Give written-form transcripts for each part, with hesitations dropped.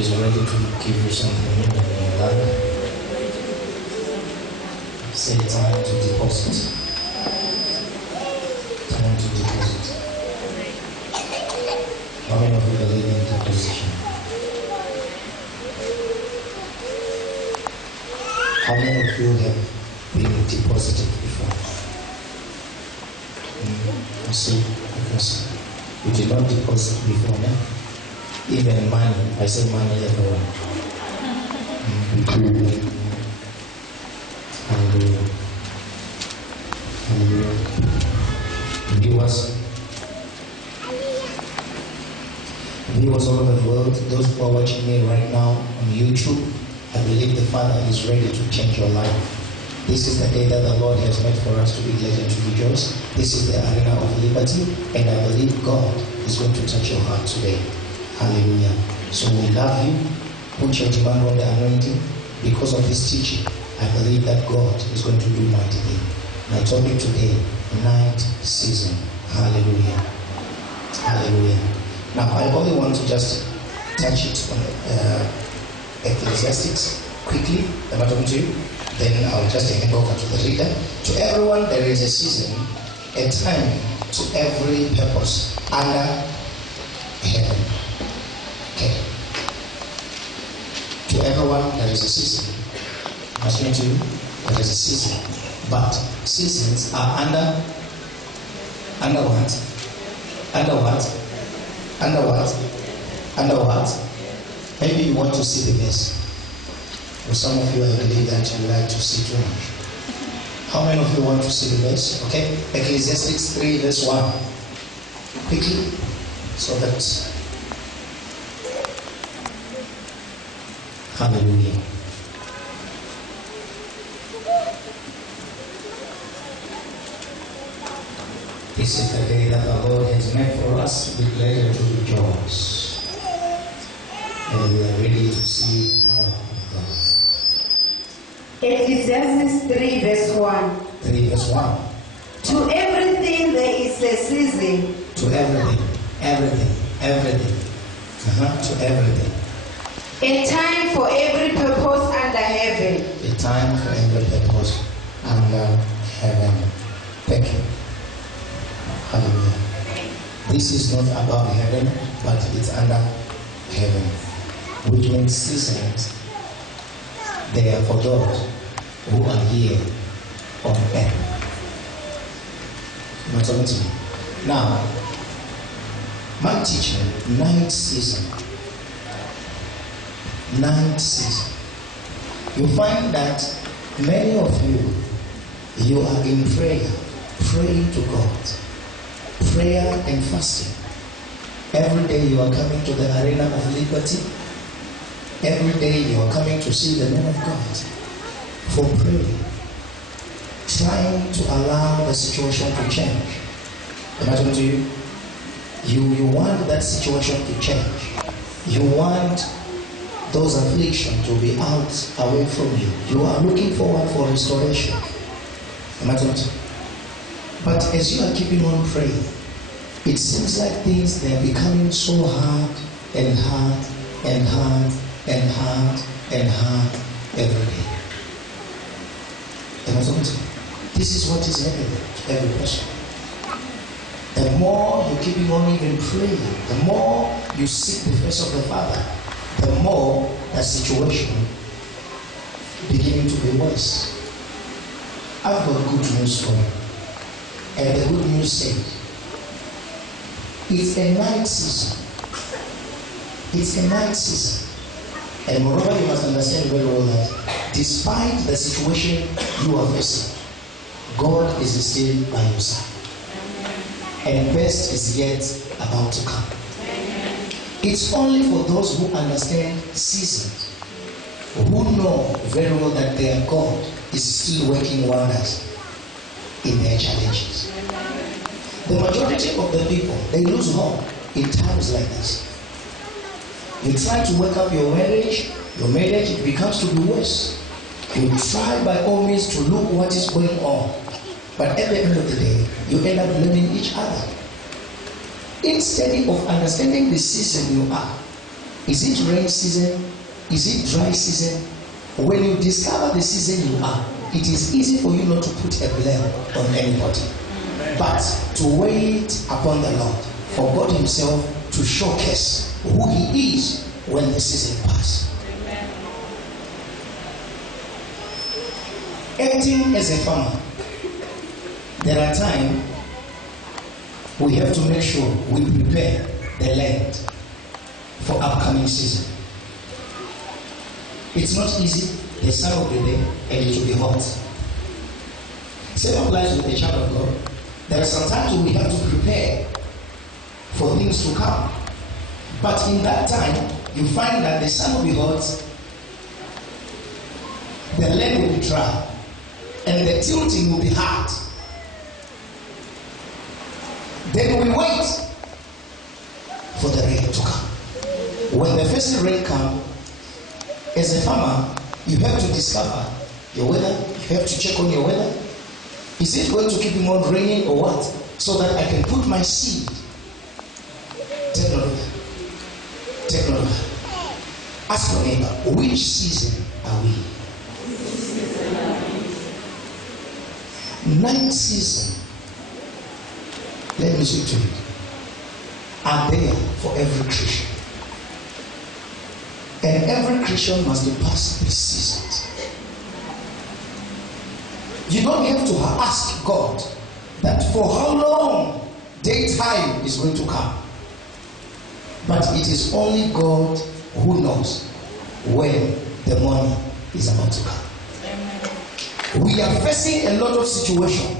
is ready to give you something new in your life, say time to deposit. Time to deposit. How many of you believe in deposition? How many of you have been deposited before? I see, because you did not deposit before, no? Even money, I say money everywhere. Hallelujah. Hallelujah. Viewers all over the world, those who are watching me right now on YouTube, I believe the Father is ready to change your life. This is the day that the Lord has made for us to be glad and to rejoice. This is the arena of liberty, and I believe God is going to touch your heart today. Hallelujah. So we love you. Put your demand on the anointing. Because of this teaching, I believe that God is going to do mightily. My topic today, night season. Hallelujah. Hallelujah. Now I only want to just touch it on Ecclesiastes quickly. Am I talking to you? Then I'll just hand over to the reader. To everyone there is a season, a time to every purpose under heaven. Okay. To everyone there is a season. I'm saying to you, there is a season. But seasons are under what? Under what? Under what? Under what? Maybe you want to see the verse. For some of you, I believe that you like to see too much. How many of you want to see the verse? Okay? Ecclesiastes 3 verse 1. Quickly. So that. Hallelujah. This is the day that the Lord has made for us to be glad and to rejoice. And we are ready to see the power of God. Ecclesiastes 3 verse 1. 3 verse 1. To everything there is a season. To everything. Everything. Everything. To everything. A time for every purpose under heaven. A time for every purpose under heaven. Thank you. Hallelujah. This is not about heaven, but it's under heaven. Which means seasons, they are for those who are here on earth. Am I talking to me? Now, my teaching, night season. Night season. You find that many of you are in prayer, praying to God. Prayer and fasting. Every day you are coming to the arena of liberty. Every day you are coming to see the name of God for prayer. Trying to allow the situation to change. Am I talking to you? You want that situation to change. You want those afflictions to be out away from you. You are looking forward for restoration. Am I talking to you? But as you are keeping on praying, it seems like things, they are becoming so hard and hard and hard and hard and hard every day. Am I talking to you? This is what is happening to every person. The more you keep on even praying, the more you seek the face of the Father, the more the situation beginning to be worse. I've got good news for you. And the good news says, it's a night season. It's a night season. And moreover, you must understand very well that despite the situation you are facing, God is still by your side. And best is yet about to come. It's only for those who understand seasons, who know very well that their God is still working wonders in their challenges. The majority of the people, they lose hope in times like this. You try to wake up your marriage, it becomes to be worse. You try by all means to look what is going on. But at the end of the day, you end up blaming each other. Instead of understanding the season you are, Is it rain season? Is it dry season? When you discover the season you are, it is easy for you not to put a blame on anybody, but to wait upon the Lord for God Himself to showcase who He is when the season passes. Acting as a farmer, there are times we have to make sure we prepare the land for upcoming season. It's not easy. The sun will be there and it will be hot. Same applies with the child of God. There are some times we have to prepare for things to come. But in that time, you find that the sun will be hot, the land will be dry, and the tilting will be hard. Then we wait for the rain to come. When the first rain comes, as a farmer, you have to discover your weather. You have to check on your weather. Is it going to keep on raining or what? So that I can put my seed. Technology. Ask your neighbor, which season are we? Ninth season. Let me speak to you. Are there for every Christian. And every Christian must pass these seasons. You don't have to ask God that for how long daytime is going to come. But it is only God who knows when the morning is about to come. We are facing a lot of situations.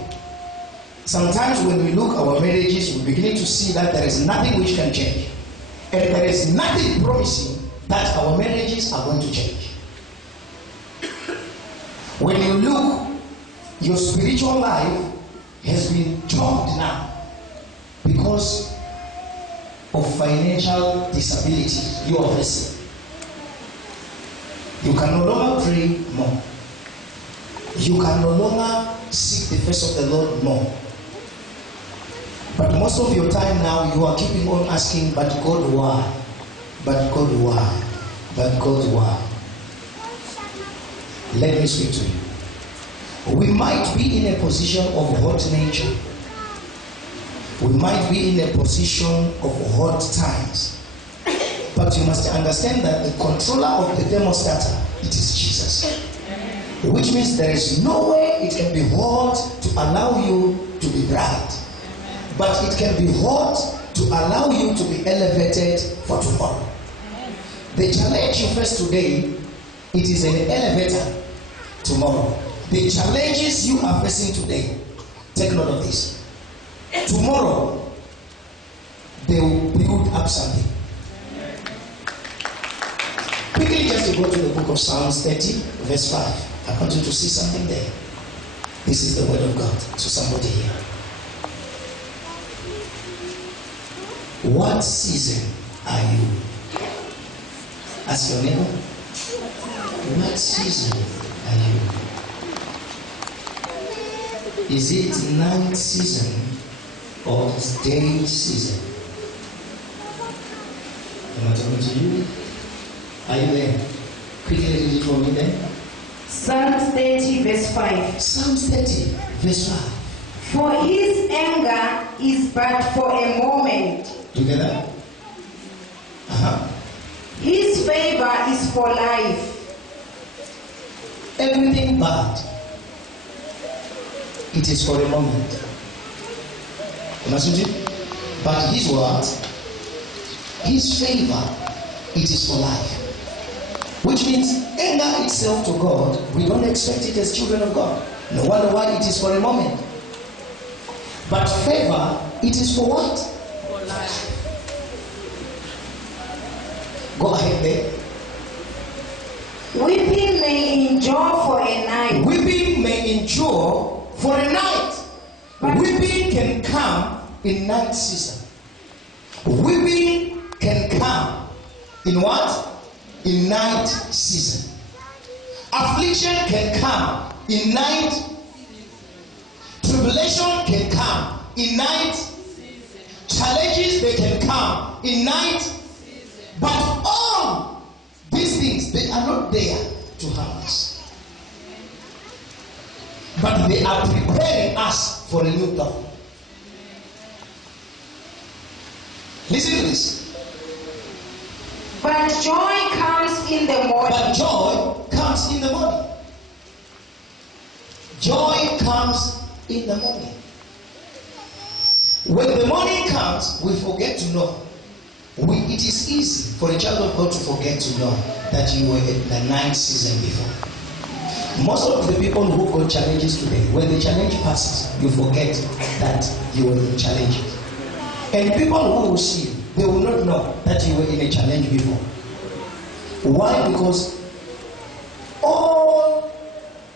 Sometimes when we look at our marriages, we're beginning to see that there is nothing which can change. And there is nothing promising that our marriages are going to change. When you look, your spiritual life has been choked now because of financial disability you are facing. You can no longer pray more. You can no longer seek the face of the Lord more. But most of your time now, you are keeping on asking, but God, why? But God, why? But God, why? Let me speak to you. We might be in a position of hot nature. We might be in a position of hot times. But you must understand that the controller of the thermostat, it is Jesus. Which means there is no way it can be hot to allow you to be bright. But it can be hot to allow you to be elevated for tomorrow. The challenge you face today, it is an elevator tomorrow. The challenges you are facing today, take note of this. Tomorrow, they will build up something. Quickly, just to go to the book of Psalms 30, verse 5. I want you to see something there. This is the word of God to somebody here. What season are you? Ask your neighbor. What season are you? Is it night season or day season? Am I talking to you? Are you there? Quickly read it for me then. Psalms 30 verse 5. Psalms 30 verse 5. For his anger is but for a moment. Together? His favor is for life. Everything bad, it is for a moment. Understand? But his word, his favor, it is for life. Which means anger itself to God, we don't expect it as children of God. No wonder why it is for a moment. But favor, it is for what? For life. Go ahead there. Weeping may endure for a night. Weeping may endure for a night. Weeping can come in night season. Weeping can come in what? In night season. Affliction can come in night. Tribulation can come in night. Challenges, they can come in night. But all these things, they are not there to harm us. But they are preparing us for a new dawn. Listen to this. But joy comes in the morning. But joy comes in the morning. Joy comes in the morning. When the morning comes, we forget to know. It is easy for a child of God to forget to know that you were in the 9th season before. Most of the people who got challenges today, when the challenge passes, you forget that you were in challenges. And people who will see you, they will not know that you were in a challenge before. Why? Because all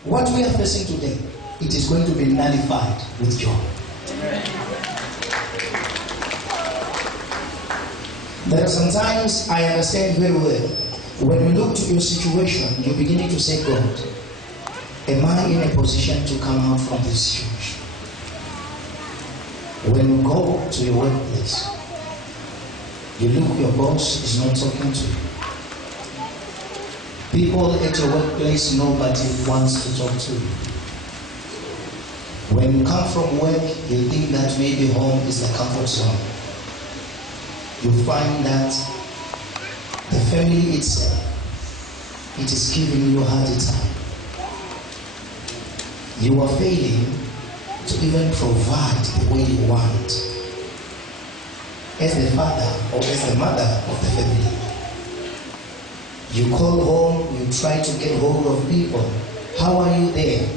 what we are facing today, it is going to be nullified with joy. There are sometimes I understand very well. When you look to your situation, you're beginning to say, God, am I in a position to come out from this situation? When you go to your workplace, you look, your boss is not talking to you. People at your workplace, nobody wants to talk to you. When you come from work, you think that maybe home is the comfort zone. You find that the family itself, it is giving you a hard time. You are failing to even provide the way you want as the father or as the mother of the family. You call home, you try to get hold of people. How are you there?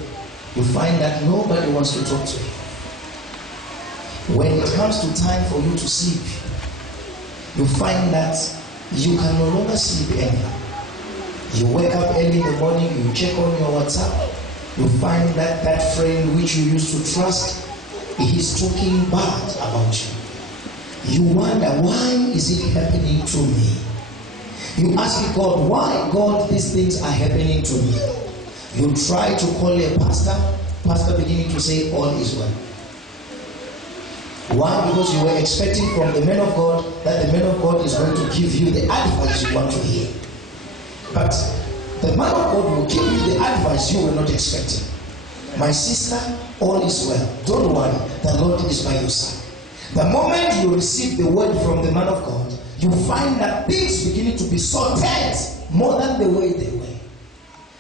You find that nobody wants to talk to you. When it comes to time for you to sleep, you find that you can no longer sleep anymore. You wake up early in the morning, you check on your WhatsApp, you find that that friend which you used to trust, he's talking bad about you. You wonder, why is it happening to me? You ask God, why, God, these things are happening to me? You try to call a pastor beginning to say all is well. Why? Because you were expecting from the man of God that the man of God is going to give you the advice you want to hear. But the man of God will give you the advice you were not expecting. My sister, all is well. Don't worry, the Lord is by your side. The moment you receive the word from the man of God, you find that things beginning to be so tense more than the way they were.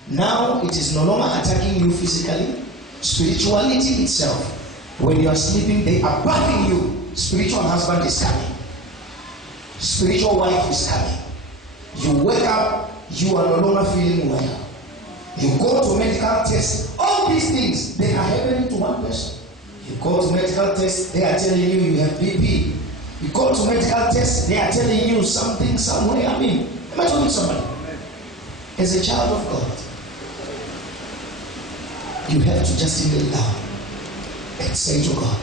Now it is no longer attacking you physically. Spirituality itself, when you are sleeping, they are bathing you. Spiritual husband is coming. Spiritual wife is coming. You wake up, you are no longer feeling well. You go to medical tests. All these things, they are happening to one person. You go to medical tests, they are telling you you have BP. You go to medical tests, they are telling you something somewhere. I mean, am I talking to somebody? As a child of God, you have to just kneel down and say to God,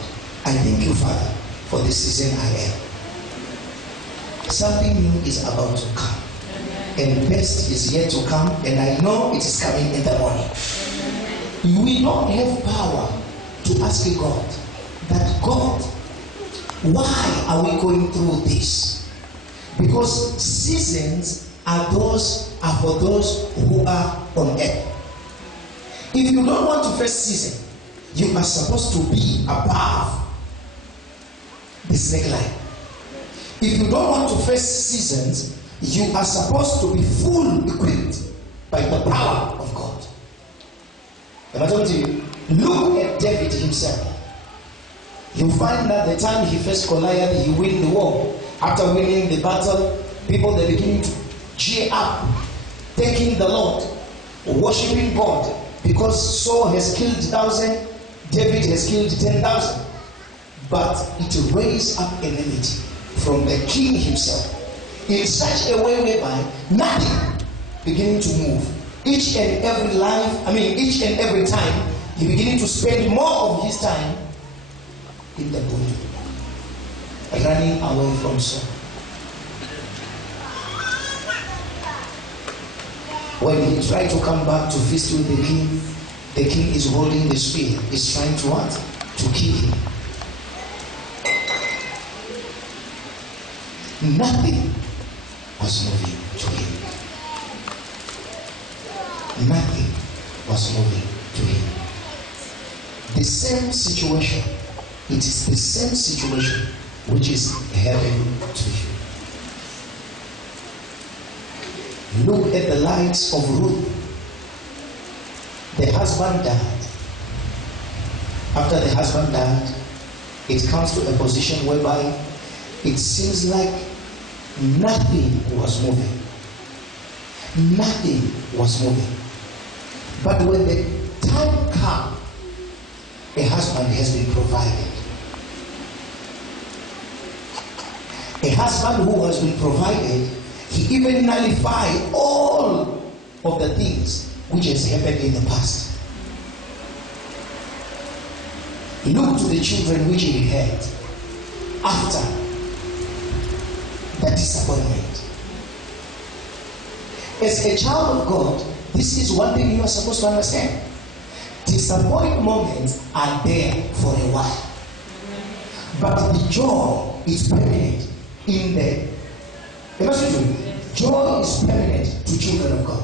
I thank you, Father, for the season I am. Something new is about to come. And best is yet to come, and I know it is coming in the morning. We don't have power to ask God that, God, why are we going through this? Because seasons are for those who are on earth. If you don't want to face season, you are supposed to be above the snake line. If you don't want to face seasons, you are supposed to be full equipped by the power of God. Am I talking to you? Look at David himself. You find that the time he faced Goliath, he win the war. After winning the battle, people, they begin to cheer up, thanking the Lord, worshiping God, because Saul has killed 1,000, David has killed 10,000. But it raised up enmity from the king himself in such a way whereby nothing beginning to move. Each and every time, he beginning to spend more of his time in the bush, running away from Saul. When he tried to come back to feast with the king is holding the spear, is trying to what? To kill him. Nothing was moving to him. Nothing was moving to him. The same situation, it is the same situation which is happening to you. Look at the lives of Ruth. The husband died. After the husband died, it comes to a position whereby it seems like nothing was moving. Nothing was moving. But when the time comes, a husband has been provided. A husband who has been provided, he even nullified all of the things which has happened in the past. Look to the children which he had after the disappointment. As a child of God, this is one thing you are supposed to understand. Disappointment moments are there for a while, but the joy is permanent in the joy is permanent to children of God.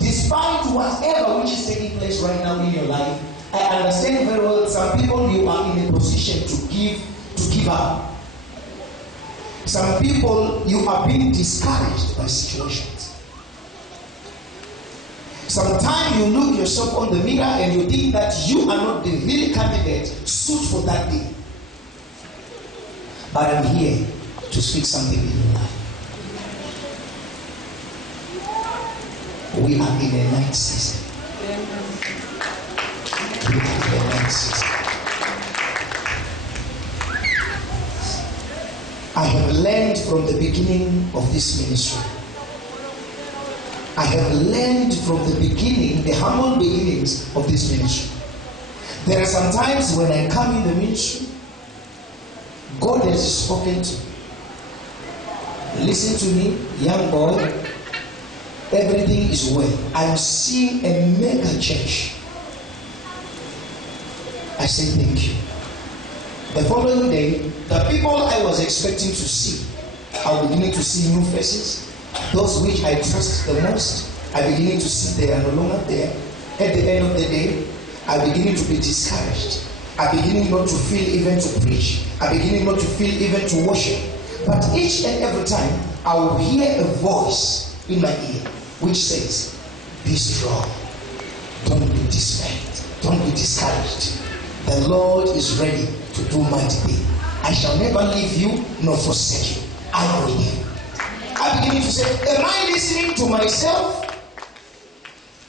Despite whatever which is taking place right now in your life, I understand very well some people you are in a position to give up. Some people you are being discouraged by situations. Sometimes you look yourself on the mirror and you think that you are not the real candidate suit for that day. But I'm here to speak something in your life. We are in a night season. We are in a night season. I have learned from the beginning of this ministry. I have learned from the beginning, the humble beginnings of this ministry. There are some times when I come in the ministry, God has spoken to me. Listen to me, young boy. Everything is well. I'm seeing a mega change. I say thank you. The following day, the people I was expecting to see, I'm beginning to see new faces. Those which I trust the most, I'm beginning to see they are no longer there. At the end of the day, I'm beginning to be discouraged. I'm beginning not to feel even to preach. I'm beginning not to feel even to worship. But each and every time, I will hear a voice in my ear which says, be strong. Don't be dismayed. Don't be discouraged. The Lord is ready to do mighty things. I shall never leave you nor forsake you. I am with you. I'm beginning to say, am I listening to myself?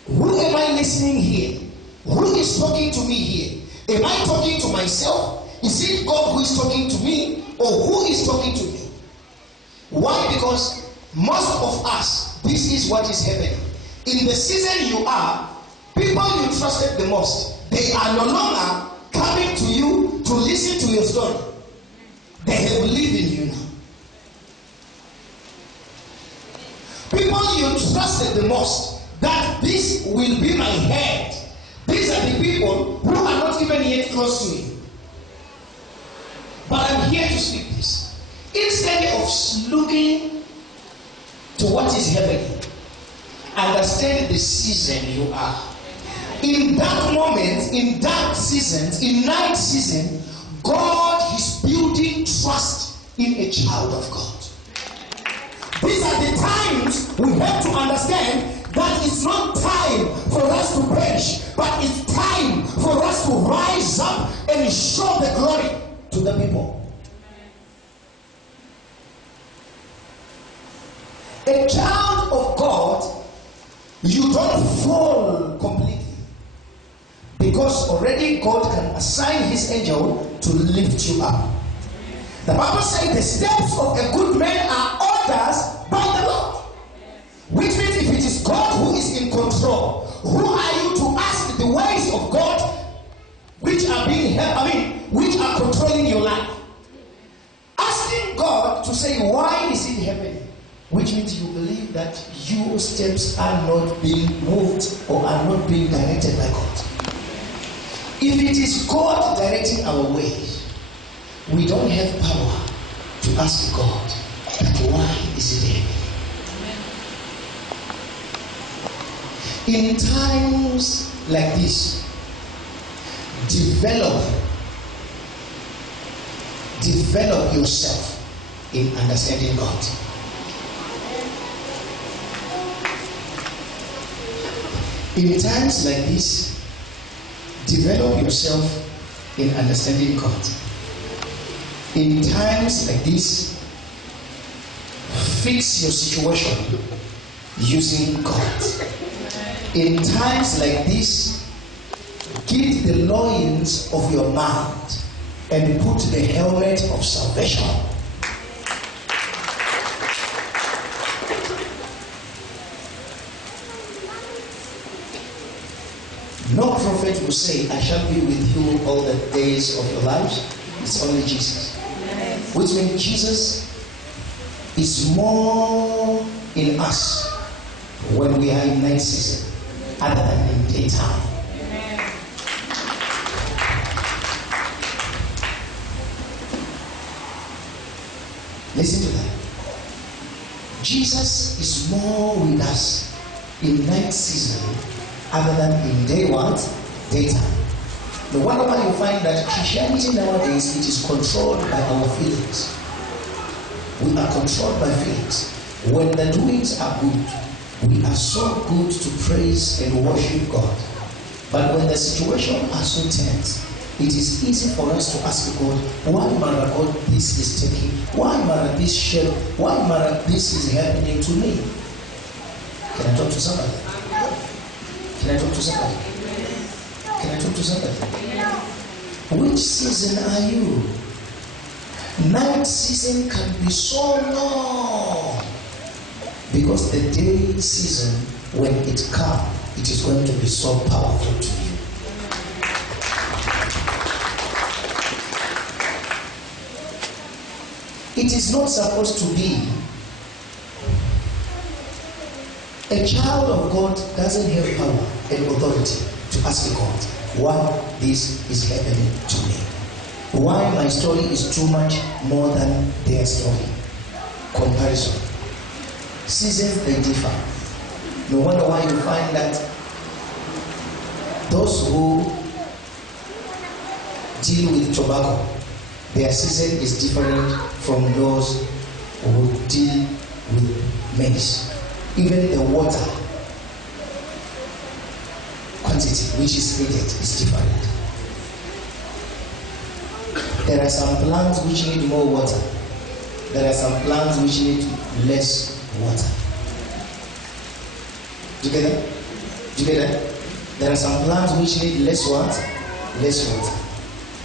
Who am I listening here? Who is talking to me here? Am I talking to myself? Is it God who is talking to me, or who is talking to me? Why? Because most of us, this is what is happening. In the season you are, people you trusted the most, they are no longer coming to you to listen to your story. They have believed in you now. People you trusted the most, that this will be my head. These are the people who are not even yet close to you. But I'm here to speak this. Instead of looking to what is happening, understand the season you are. In that moment, in dark seasons, in night season, God is building trust in a child of God. These are the times we have to understand that it's not time for us to perish, but it's time for us to rise up and show the glory to the people. A child of God, you don't fall completely, because already God can assign his angel to lift you up. The Bible says the steps of a good man are ordered by the Lord. Which means if it is God who is in control, who are you to ask the ways of God which are which are controlling your life? Asking God to say, why is it happening? Which means you believe that your steps are not being moved or are not being directed by God. If it is God directing our ways, we don't have power to ask God that why is it happening? In times like this, develop yourself in understanding God. In times like this, develop yourself in understanding God. In times like this, fix your situation using God. In times like this, give the loins of your mind and put the helmet of salvation. No prophet will say, I shall be with you all the days of your lives. It's only Jesus. Which means Jesus is more in us when we are in night season other than in daytime. Listen to that. Jesus is more with us in night season other than in daytime. No wonder why you find that Christianity nowadays, it is controlled by our feelings. We are controlled by feelings. When the doings are good, we are so good to praise and worship God. But when the situations are so tense, it is easy for us to ask God, why Mara God this is taking? Why Mara this shape? Why Mara this is happening to me? Can I talk to somebody? Can I talk to somebody? Can I talk to somebody? Which season are you? Night season can be so long. Because the day season, when it comes, it is going to be so powerful to you. It is not supposed to be. A child of God doesn't have power and authority to ask God why this is happening to me. Why my story is too much more than their story. Comparison. Seasons, they differ. No wonder why you find that those who deal with tobacco, their season is different from those who deal with maize. Even the water quantity which is needed is different. There are some plants which need more water. There are some plants which need less water. Together? There are some plants which need less water.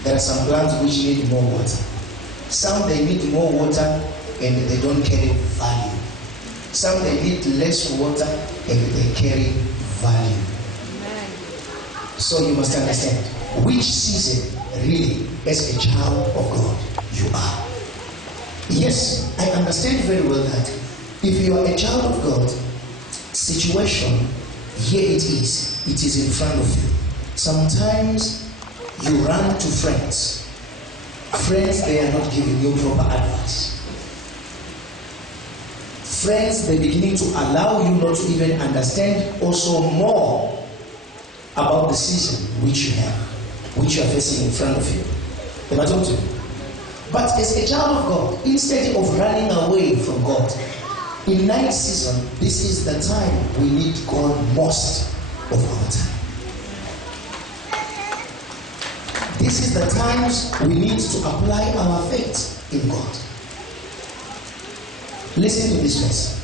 There are some plants which need more water. Some they need more water and they don't carry value. Some they need less water and they carry value. So you must understand which season really as a child of God you are. Yes, I understand very well that if you are a child of God, situation, here it is in front of you. Sometimes you run to friends. Friends, they are not giving you proper advice. Friends, they're beginning to allow you not to even understand also more about the season which you have, which you are facing in front of you. Am I talking to you? But as a child of God, instead of running away from God, in night season, this is the time we need God most of our time. This is the times we need to apply our faith in God. Listen to this verse.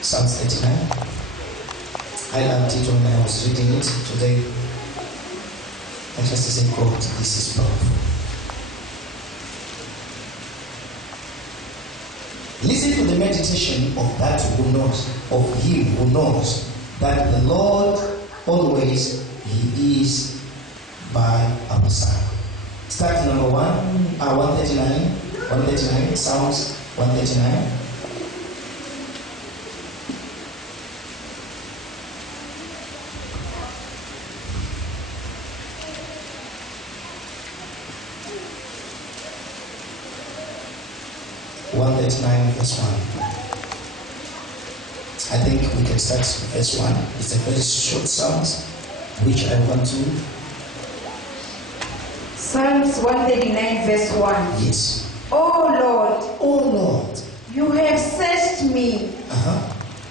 Psalms 39. I loved it when I was reading it today. I just said, God, this is powerful. Listen to the meditation of that who knows, of him who knows that the Lord always, he is by our side. Start number 139, Psalms 139. 139, verse 1. I think we can start with verse 1. It's a very short psalm, which I want to. Psalms 139, verse 1. Yes. Oh Lord, you have searched me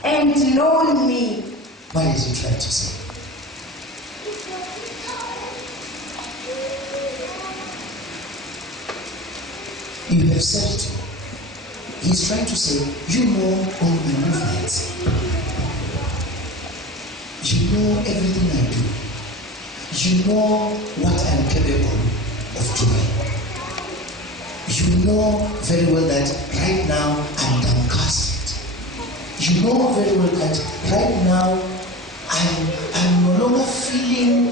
and known me. What is he trying to say? You have searched me. He's trying to say, you know all my movements. You know everything I do. You know what I'm capable of doing. You know very well that right now I'm downcasted. You know very well that right now I'm no longer feeling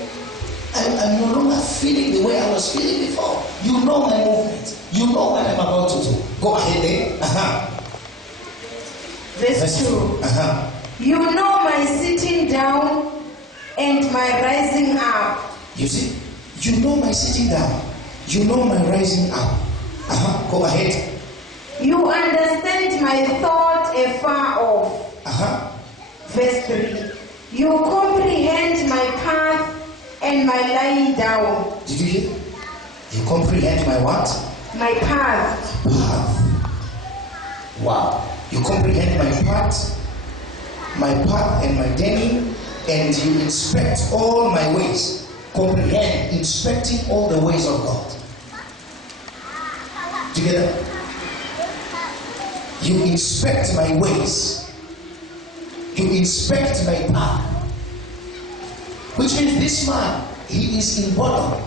the way I was feeling before. You know my movement. You know what I'm about to do. Go ahead there. Verse 2. You know my sitting down and my rising up. You see? You know my sitting down. You know my rising up. Go ahead. You understand my thought afar off. Verse 3. You comprehend my path and my lying down. Did you hear? You comprehend my what? My path. Wow. You comprehend my path and my journey, and you inspect all my ways. Comprehend, inspecting all the ways of God. Together. You inspect my ways. You inspect my path. Which means this man, he is in bottom,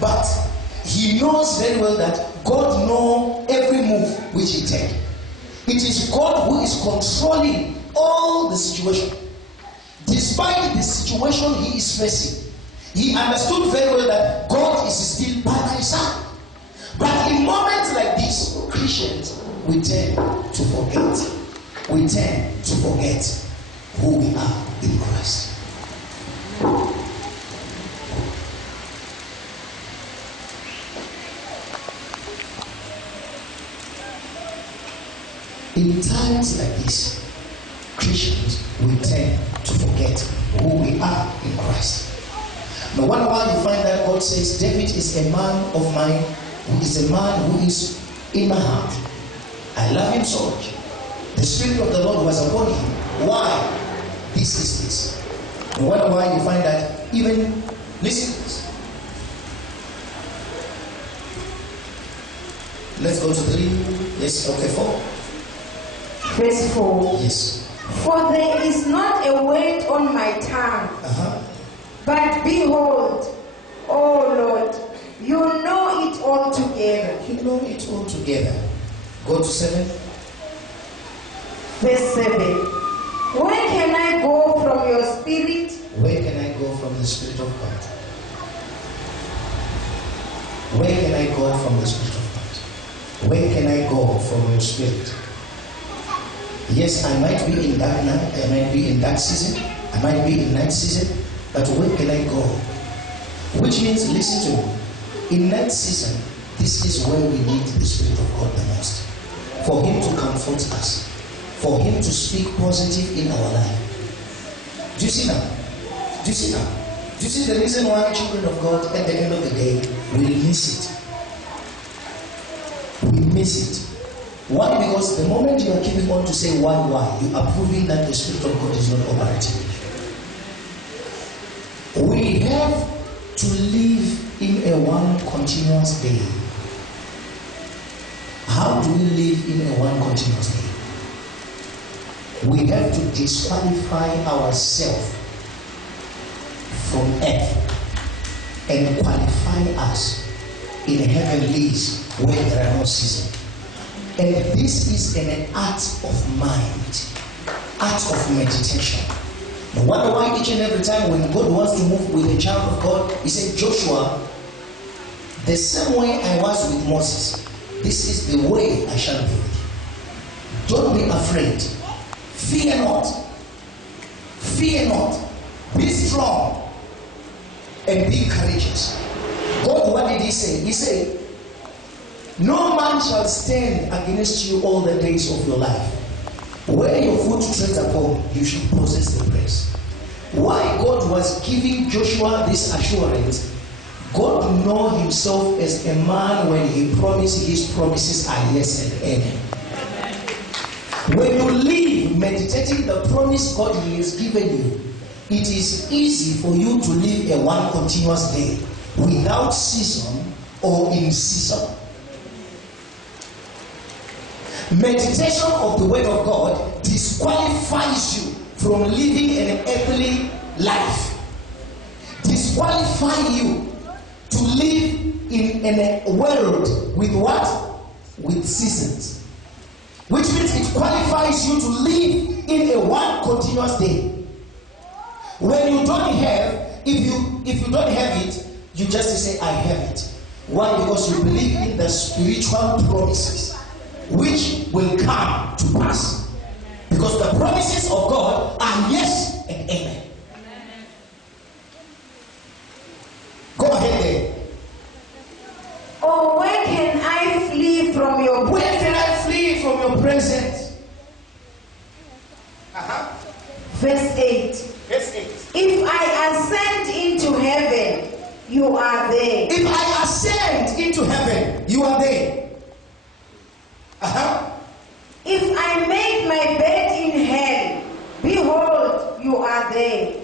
but he knows very well that God knows every move which he takes. It is God who is controlling all the situation. Despite the situation he is facing, he understood very well that God is still by my side. But in moments like this, Christians, we tend to forget. We tend to forget who we are in Christ. In times like this, Christians will tend to forget who we are in Christ. No wonder why you find that God says, David is a man of mine, who is a man who is in my heart. I love him so much. The Spirit of the Lord was upon him. Why? This is this. No wonder why you find that even, listen to this. Let's go to 3. Yes, okay, 4. Verse 4. Yes. For there is not a word on my tongue. But behold, O Lord, you know it all together. You know it all together. Go to 7. Verse 7. Where can I go from your spirit? Where can I go from the Spirit of God? Where can I go from the Spirit of God? Where can I go from your Spirit? Yes, I might be in dark night, I might be in dark season, I might be in night season, but where can I go? Which means, listen to me, in night season, this is where we need the Spirit of God the most. For Him to comfort us, for Him to speak positive in our life. Do you see now? Do you see now? Do you see the reason why children of God at the end of the day will miss it? We miss it. Why? Because the moment you are keeping on to say why, you are proving that the Spirit of God is not operating. We have to live in a one continuous day. How do we live in a one continuous day? We have to disqualify ourselves from earth and qualify us in heavenlies where there are no seasons. And this is an art of mind, art of meditation. No wonder why each and every time when God wants to move with a child of God, He said, Joshua, the same way I was with Moses, this is the way I shall be with you. Don't be afraid. Fear not. Fear not. Be strong and be courageous. God, what did He say? He said, No man shall stand against you all the days of your life. Where your foot treads upon, you shall possess the place. Why God was giving Joshua this assurance? God knows himself as a man. When he promises, his promises are yes and amen. When you live meditating the promise God has given you, it is easy for you to live a one continuous day without season or in season. Meditation of the word of God disqualifies you from living an earthly life. Disqualify you to live in a world with what? With seasons. Which means it qualifies you to live in a one continuous day. When you don't have, if you don't have it, you just say, I have it. Why? Because you believe in the spiritual promises which will come to pass. Because the promises of God are yes and amen. Go ahead there. Oh, where can I flee from your presence? Where can I flee from your presence? Verse 8. Verse 8. If I ascend into heaven, you are there. If I ascend into heaven, you are there. If I make my bed in hell, behold, you are there.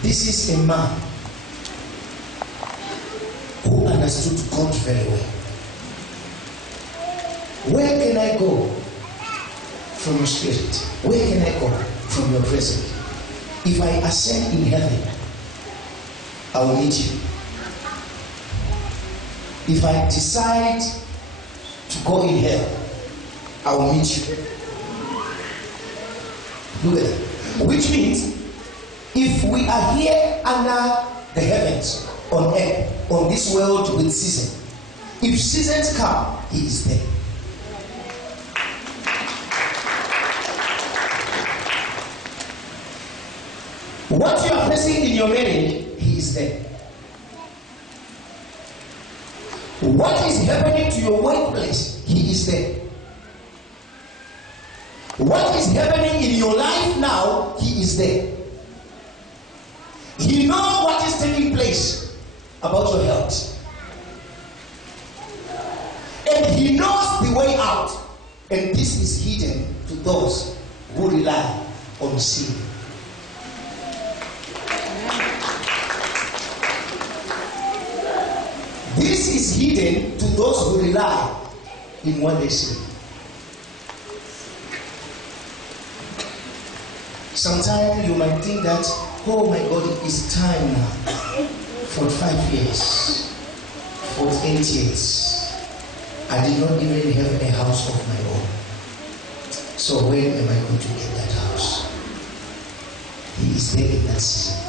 This is a man who understood God very well. Where can I go from your spirit? Where can I go from your presence? If I ascend in heaven, I will meet you. If I decide to go in hell, I will meet you. Look at that. Which means, if we are here under the heavens, on earth, on this world with seasons, if seasons come, he is there. What you are facing in your marriage, he is there. What is happening to your workplace, he is there. What is happening in your life now, he is there. He knows what is taking place about your health. And he knows the way out. And this is hidden to those who rely on sin. This is hidden to those who rely in what they see. Sometimes you might think that, oh my God, it's time now. For 5 years, for 8 years, I did not even have a house of my own. So when am I going to get that house? He is there in that season.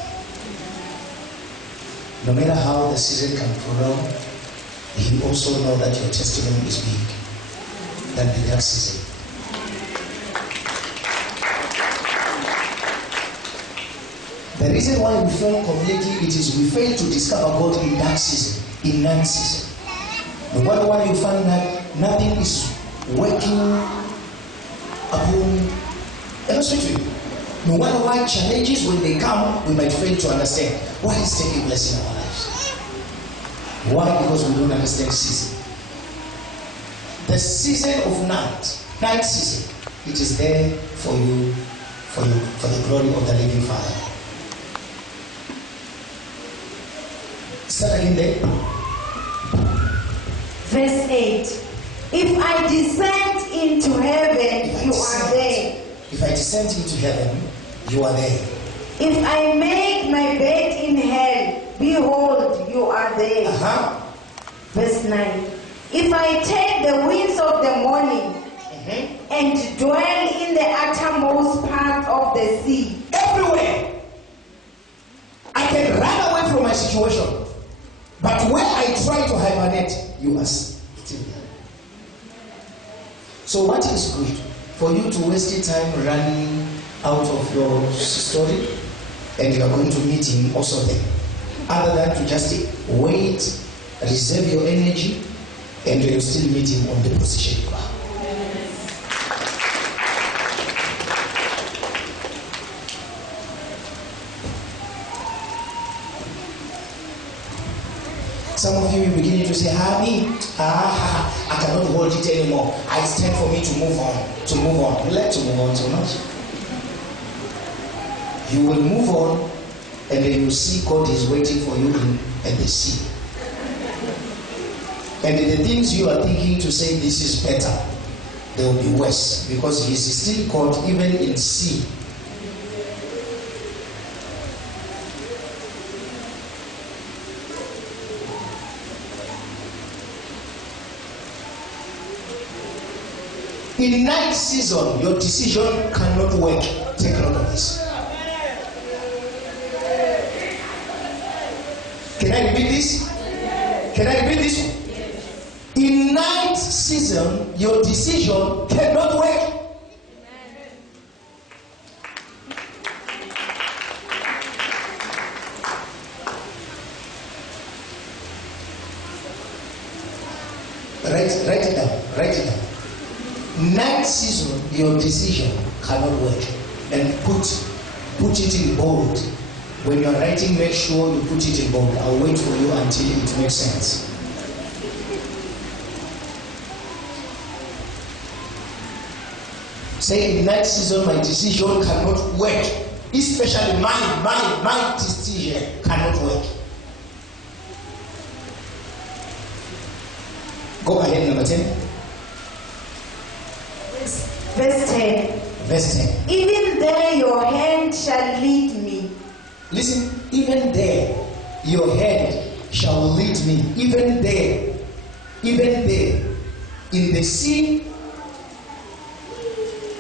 No matter how the season can prolong, he also knows that your testimony is big than the next season. The reason why we fail completely, it is we fail to discover God in that season, in that season. No matter why you find that nothing is working upon, no matter why challenges, when they come, we might fail to understand why is taking place in our lives. Why? Because we don't understand season. The season of night season, it is there for you, for the glory of the living Father. Start again there. Verse 8. If I descend into heaven, you are there. If I descend into heaven, you are there. If I make my bed in hell, behold, you are there. Verse 9. If I take the wings of the morning and dwell in the uttermost part of the sea. Everywhere. I can run away from my situation. But when I try to hibernate, you are still there. So what is good? For you to waste your time running out of your story? and you are going to meet him also there. Other than to just wait, reserve your energy, and you still meet him on the position you are. Some of you are beginning to say, I cannot hold it anymore. It's time for me to move on. You like to move on so much. You will move on, and then you see God is waiting for you at the sea. And the things you are thinking to say this is better, they will be worse, because He is still God even in sea. In night season, your decision cannot work. Take note of this. Can I repeat this? Can I repeat this one? In night season, your decision cannot work. Write it down. Write it down. Night season, your decision cannot work. And put it in bold. When you are writing, make sure you put it in bold. I'll wait for you until it makes sense. Say, in night season, my decision cannot work. Especially my decision cannot work. Go ahead, number 10. Verse 10. Verse 10. Even there your hand shall lead me. Listen, even there your hand shall lead me. Even there, in the sea,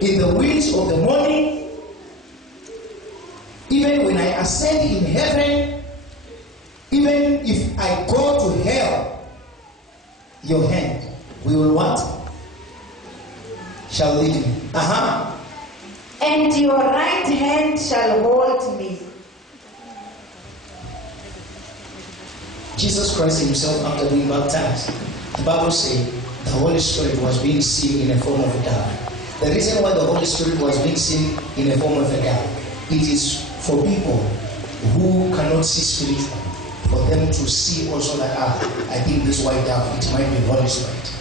in the winds of the morning, even when I ascend in heaven, even if I go to hell, your hand will what? Shall lead me. And your right hand shall hold me. Jesus Christ himself, after being baptized, the Bible says the Holy Spirit was being seen in a form of a dove. The reason why the Holy Spirit was being seen in a form of a dove, it is for people who cannot see spiritually, for them to see also that, I think this white dove, it might be Holy Spirit.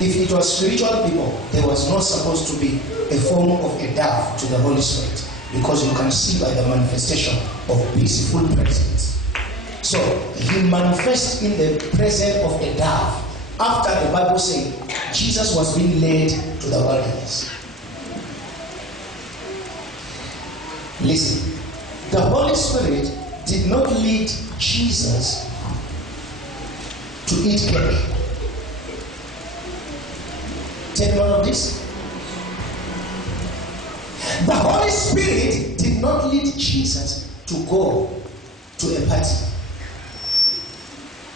If it was spiritual people, there was not supposed to be a form of a dove to the Holy Spirit, because you can see by the manifestation of peaceful presence. So he manifests in the presence of a dove. After the Bible says Jesus was being led to the wilderness. Listen, the Holy Spirit did not lead Jesus to eat cake. Take note of this. The Holy Spirit did not lead Jesus to go to a party.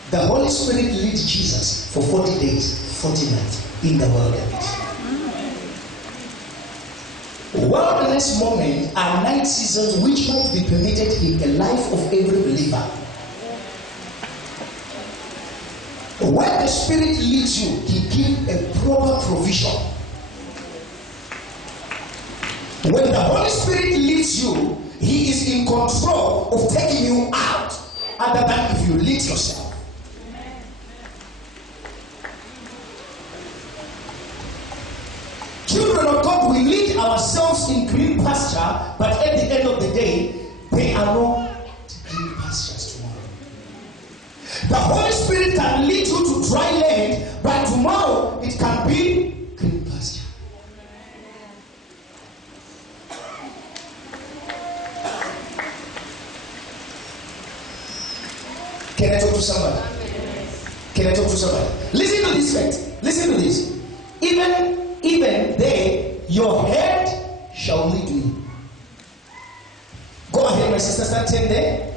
The Holy Spirit led Jesus for 40 days, 40 nights in the wilderness. Wilderness moments are night seasons which might be permitted in the life of every believer. When the Spirit leads you, He gives a proper provision. When the Holy Spirit leads you, He is in control of taking you out, other than if you lead yourself. Children of God, we lead ourselves in green pasture, but at the end of the day, they are not green pastures tomorrow. The Holy Spirit can lead you to dry land, but tomorrow it can be green pasture. Can I talk to somebody? Can I talk to somebody? Listen to this fact. Listen to this. Even there, your head shall lead me. Go ahead, my sister, start 10 there.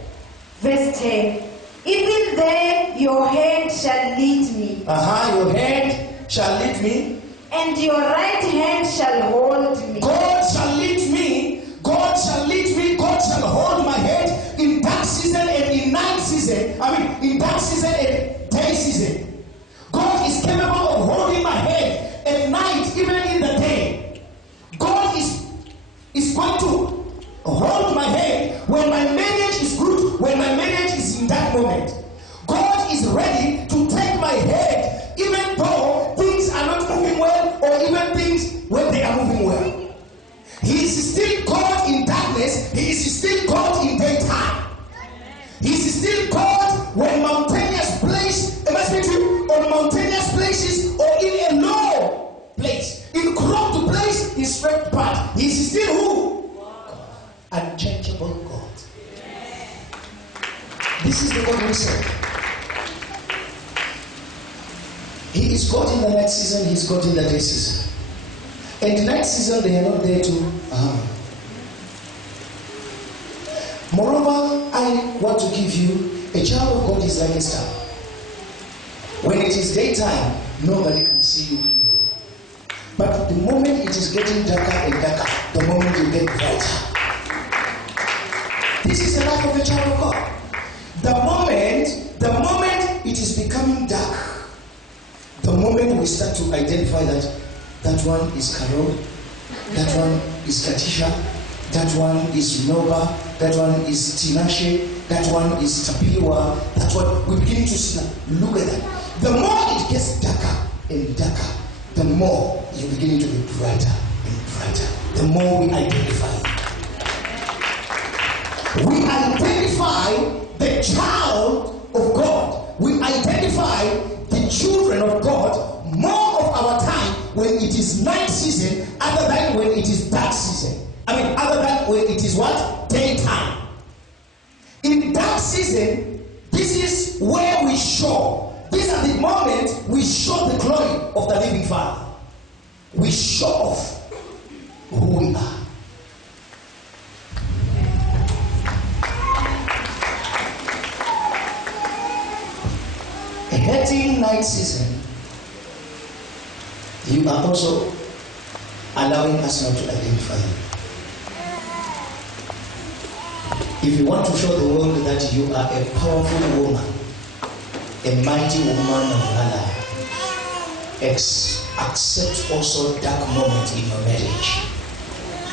Verse 10. Even there, your hand shall lead me. Your hand shall lead me. And your right hand shall hold me. God shall lead me. God shall lead me. God shall season, in dark season and day season. God is capable of holding my hand at night, even in the day. God is going to hold my hand when my marriage is good, when my marriage is in that moment. God is ready to take my hand, even though things are not moving well, or even things when they are moving well. He is still God in darkness. He is still God in daytime. He is still God when mountainous place, on mountainous places or in a low place, in cropped place, in straight path. He is still who? Unchangeable God. This is the God we serve. He is God in the night season, He is God in the day season. And the night season, they are not there to Moreover, I want to give you, a child of God is like a star. When it is daytime, nobody can see you clearly. But the moment it is getting darker and darker, the moment you get brighter. This is the life of a child of God. The moment it is becoming dark, the moment we start to identify that one is Carol, that one is Katisha, that one is Nova, that one is Tinashe, that one is Tapiwa, that one, we begin to see that. Look at that. The more it gets darker and darker, the more you're beginning to be brighter and brighter. The more we identify. We identify the child of God. We identify the children of God more of our time when it is night season other than when it is dark season. Other than when it is what? Daytime. In dark season, this is where we show. These are the moments we show the glory of the living Father. We show off who we are. Heading night season, you are also allowing us now to identify you. If you want to show the world that you are a powerful woman, a mighty woman of valor, accept also dark moments in your marriage.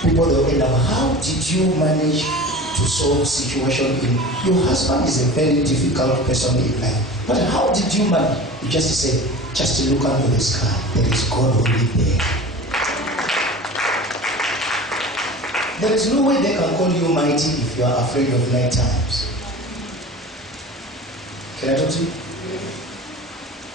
People will end up, how did you manage to solve situation in your husband is a very difficult person in life, but how did you manage? You just say, just look under the sky, there is God only there. There is no way they can call you mighty if you are afraid of night times. Can I talk to you?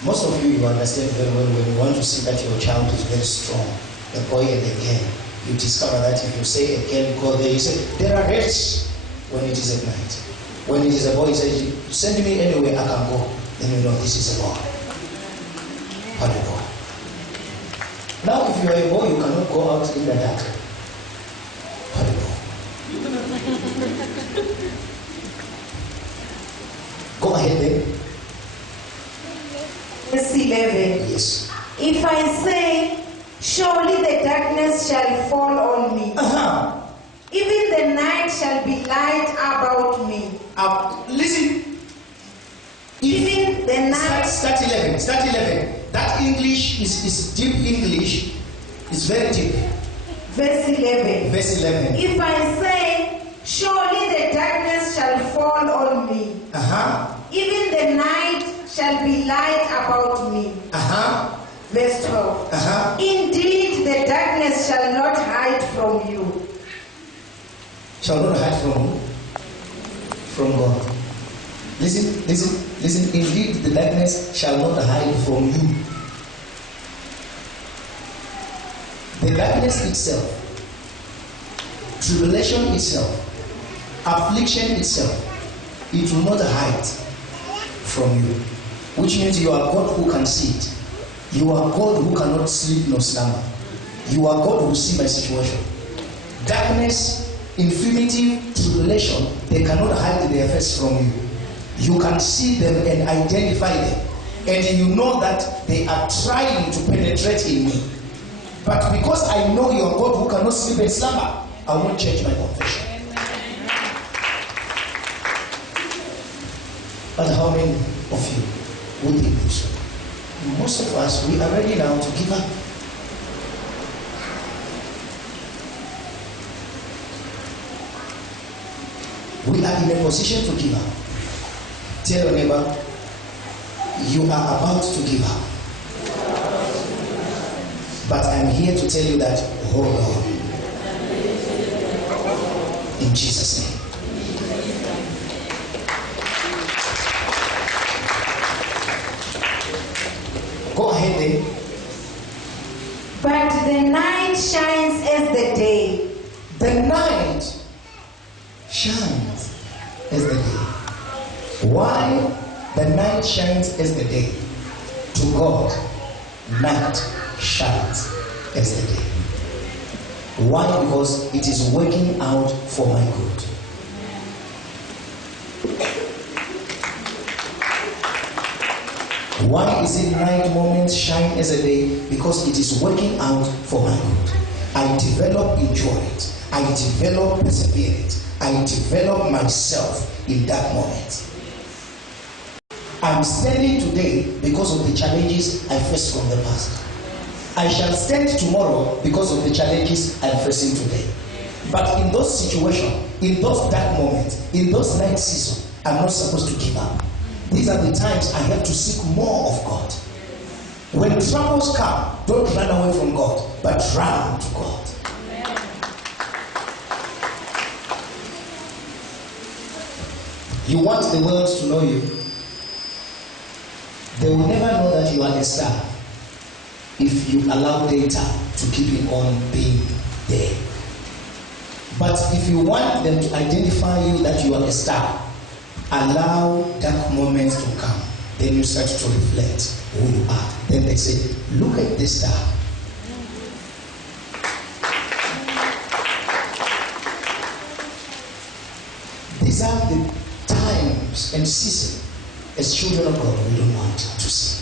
Most of you understand very well when you want to see that your child is very strong, a boy and a girl. You discover that if you say a girl, go there, you say, there are rates when it is at night. When it is a boy, you say, send me anywhere I can go. Then you know this is a boy. What a boy. Now if you are a boy, you cannot go out in the dark. What a boy. Go ahead then. Verse 11. Yes. If I say, surely the darkness shall fall on me. Even the night shall be light about me. Listen. Even the night. Start 11. Start 11. That English is deep English. It's very deep. Verse 11. Verse 11. If I say, surely the darkness shall fall on me. Even the night shall be light about me. Verse 12. Indeed, the darkness shall not hide from you. Shall not hide from who? From God. Listen, listen, listen. Indeed, the darkness shall not hide from you. The darkness itself, tribulation itself, affliction itself, it will not hide from you. Which means you are God who can see it. You are God who cannot sleep nor slumber. You are God who sees my situation. Darkness, infirmity, tribulation, they cannot hide their face from you. You can see them and identify them. And you know that they are trying to penetrate in me. But because I know you are God who cannot sleep and slumber, I won't change my confession. But how many of you would think so? Most of us, we are ready now to give up. We are in a position to give up. Tell your neighbor, you are about to give up. But I'm here to tell you that, hold on. In Jesus' name. Go ahead then. But the night shines as the day. The night shines as the day. Why the night shines as the day? To God, night shines as the day. Why? Because it is working out for my good. Why is it night moments shine as a day? Because it is working out for my good. I develop endurance. I develop perseverance. I develop myself in that moment. I'm standing today because of the challenges I faced from the past. I shall stand tomorrow because of the challenges I'm facing today. But in those situations, in those dark moments, in those night seasons, I'm not supposed to give up. These are the times I have to seek more of God. When troubles come, don't run away from God, but run to God. You want the world to know you. They will never know that you are a star if you allow data to keep it on being there. But if you want them to identify you that you are a star, allow dark moments to come. Then you start to reflect who you are. Then they say, look at this star. These are the times and seasons as children of God we don't want to see.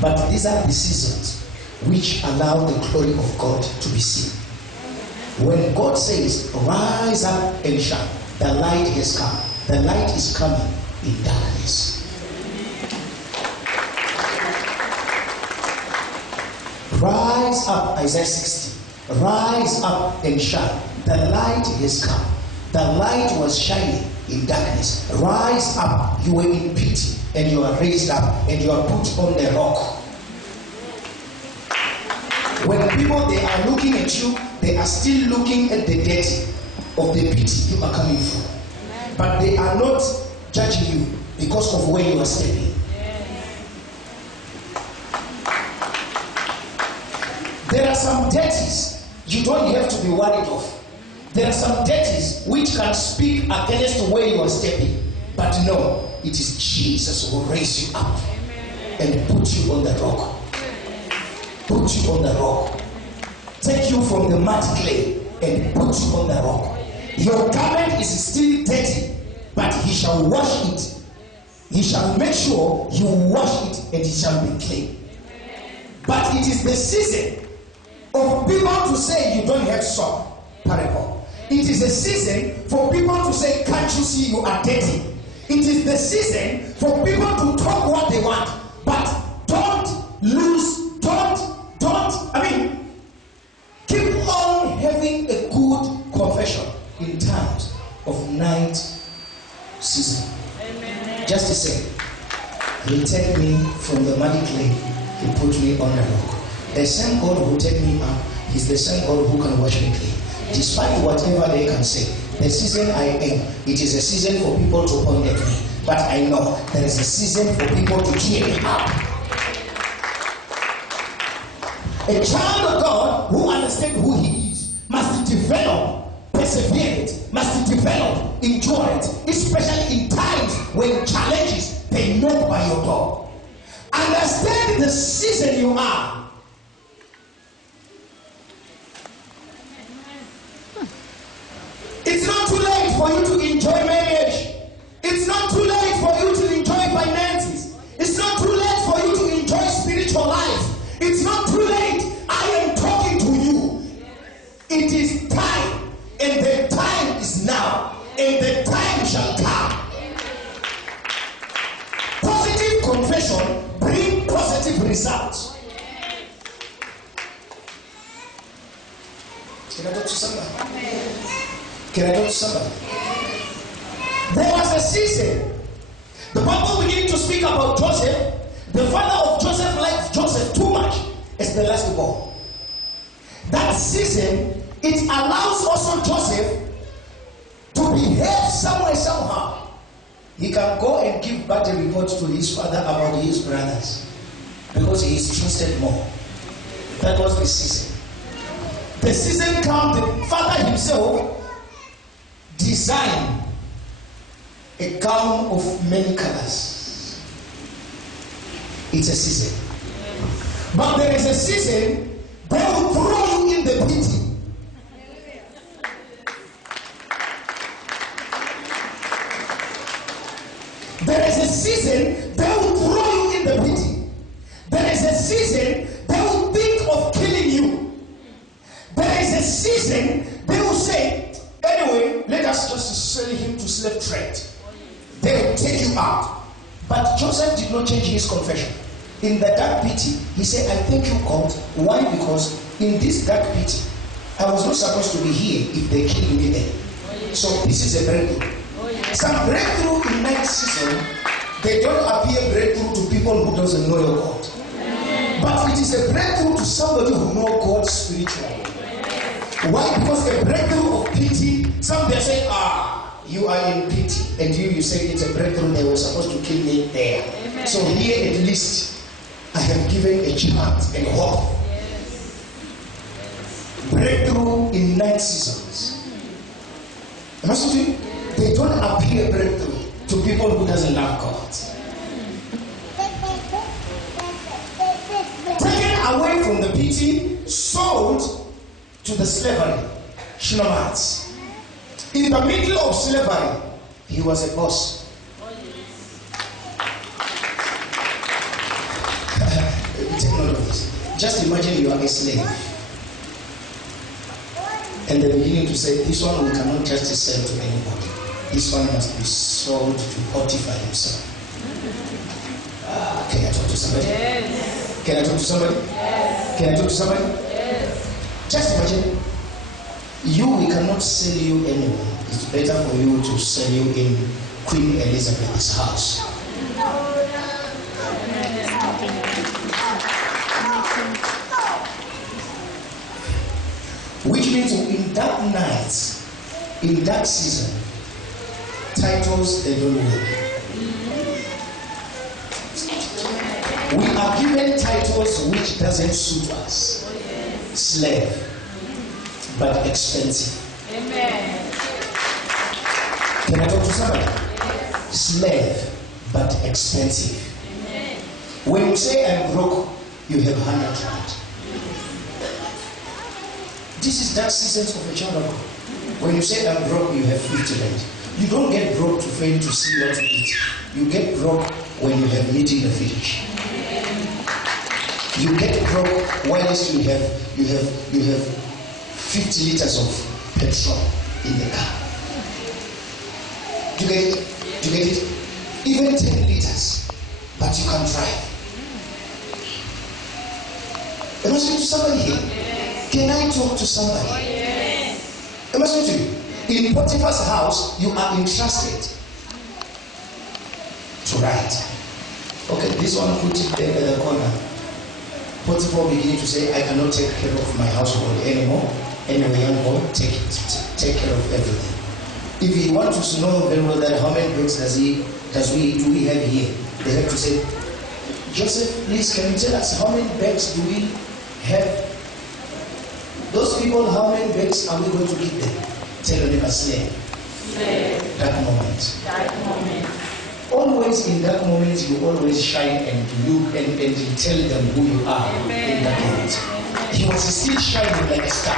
But these are the seasons which allow the glory of God to be seen. When God says, rise up and shine, the light has come. The light is coming in darkness. Rise up, Isaiah 60. Rise up and shine. The light has come. The light was shining in darkness. Rise up. You were in pity and you are raised up and you are put on the rock. When people, they are looking at you, they are still looking at the dirty of the pity you are coming from. But they are not judging you because of where you are stepping. There are some dirties you don't have to be worried of. There are some dirties which can speak against where you are stepping. But no, it is Jesus who will raise you up and put you on the rock. Put you on the rock. Take you from the mud clay and put you on the rock. Your garment is still dirty, but he shall wash it. He shall make sure you wash it and it shall be clean. But it is the season of people to say you don't have soap. Parable. It is a season for people to say, can't you see you are dirty? It is the season for people to talk what they want, but don't lose, keep on having a good confession in times of night season. Amen. Just to say, he take me from the muddy clay, he put me on a rock. The same God who take me up is the same God who can wash me clean. Despite whatever they can say, the season I am, it is a season for people to point at me. But I know there is a season for people to cheer me up. A child of God who understands who he is must develop perseverance, must develop endurance, especially in times when challenges they knock by your door. Understand the season you are. It's not too late for you to enjoy marriage. It's not too late for you to enjoy finances. It's not too late for you to enjoy spiritual life. It's not too late. I am talking to you. It is time, and the time is now, and the time shall come. result. Can I talk to somebody? Can I talk to somebody? There was a season. The Bible beginning to speak about Joseph. The father of Joseph liked Joseph too much as the last born. That season, it allows also Joseph to behave somewhere, somehow. He can go and give bad reports to his father about his brothers because he is trusted more. That was the season. The season comes, the father himself designed a gown of many colors. It's a season. But there is a season they will throw you in the pit. There is a season they will throw you in the pit. There is a season they will think of killing you. There is a season they will say, anyway, let us just sell him to slave trade. They will take you out. But Joseph did not change his confession. In the dark pit, he said, I thank you, God. Why? Because in this dark pit, I was not supposed to be here if they killed me there. So this is a breakthrough. Some breakthrough in night season, they don't appear breakthrough to people who doesn't know your God. But it is a breakthrough to somebody who knows God spiritually. Why? Because a breakthrough of pity, some they say, you are in pity, and you say it's a breakthrough, they were supposed to kill me there. Amen. So here at least, I have given a chance and hope. Yes. Breakthrough in night seasons. Am I saying? They don't appear breakthrough to people who doesn't love God. Taken away from the pity, sold to the slavery, Shunammite. In the middle of slavery, he was a boss. Take note of this. Just imagine you are a slave. And they're beginning to say, this one we cannot just sell to anybody. This one must be sold to Potiphar himself. Can I talk to somebody? Yes. Can I talk to somebody? Yes. Can I talk to somebody? Yes. Just imagine. We cannot sell you anywhere. It's better for you to sell you in Queen Elizabeth's house. Which means in that night, in that season, titles they don't work. We are given titles which doesn't suit us. Slave. But expensive. Amen. Can I talk to somebody? Yes. Slave, but expensive. Amen. When you say I'm broke, you have 100 rand. This is that season of a child of God. When you say I'm broke, you have 50 rand. You don't get broke to fail to see what to eat. You get broke when you have meat in the village. You get broke whilst you have 50 liters of petrol in the car. Do you get it? Do you get it? Even 10 liters, but you can drive. Am I speaking to somebody here? Yes. Can I talk to somebody? Yes. Am I speaking to you? In Potiphar's house, you are entrusted to write. Okay, this one put it there in the corner. Potiphar beginning to say, I cannot take care of my household anymore. Anyway, young boy, take care of everything. If he wants to know very well that how many bags do we have here, they have to say, Joseph, please can you tell us how many bags do we have? Those people, how many bags are we going to give them? Tell them a slave. That moment. Always in that moment, you always shine and look and you tell them who you are. Amen. In that moment. He was still shining like a star.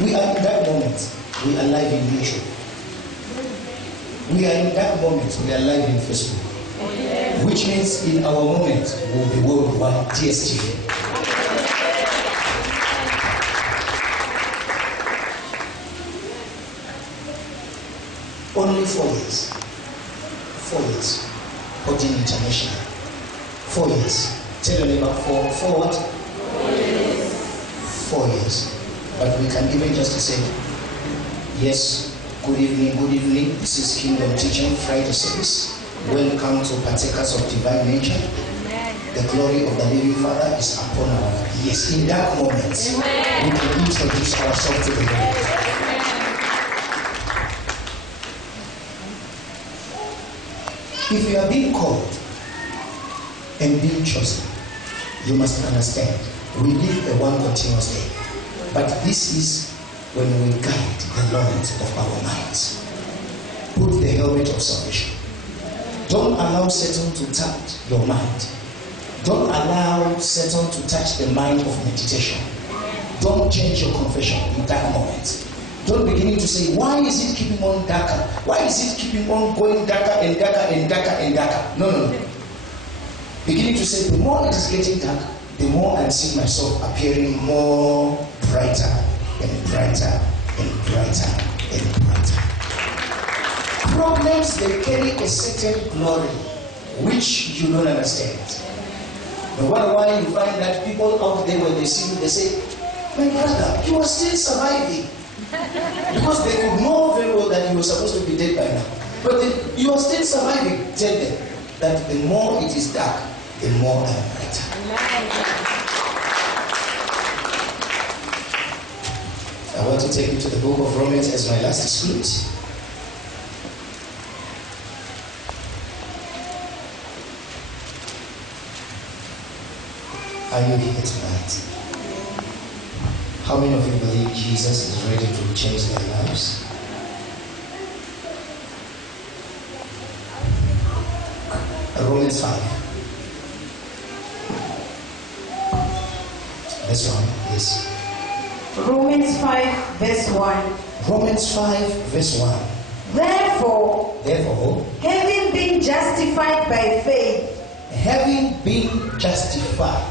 We are in that moment. We are live in YouTube. We are in that moment. We are live in Facebook. Which means in our moment we'll be worldwide DSTV. Only 4 years. 4 years. Holding International. 4 years. Tell your neighbor, for what? 4 years. 4 years. But we can even just say, yes, good evening. This is Kingdom Teaching Friday service. Welcome to partakers of divine nature. Amen. The glory of the living Father is upon our lives. Yes, in that moment, we can introduce ourselves to the Lord. If you are being called and being chosen, you must understand we live a one continuous day. But this is when we guide the lines of our minds. Put the helmet of salvation. Don't allow Satan to touch your mind. Don't allow Satan to touch the mind of meditation. Don't change your confession in that moment. Don't begin to say, why is it keeping on darker? Why is it keeping on going darker and darker and darker and darker? No. Beginning to say, the more it is getting dark, the more I'm seeing myself appearing more brighter and brighter and brighter and brighter. Problems, they carry a certain glory which you don't understand. No wonder why you find that people out there, when they see you, they say, my brother, you are still surviving. Because they could know very well that you were supposed to be dead by now. But you are still surviving. Tell them that the more it is dark, the more I am brighter. I want to take you to the book of Romans as my last script. Are you here tonight? How many of you believe Jesus is ready to change their lives? Romans 5. Verse 1, yes. Romans 5, verse 1. Romans 5, verse 1. Therefore, having been justified by faith. Having been justified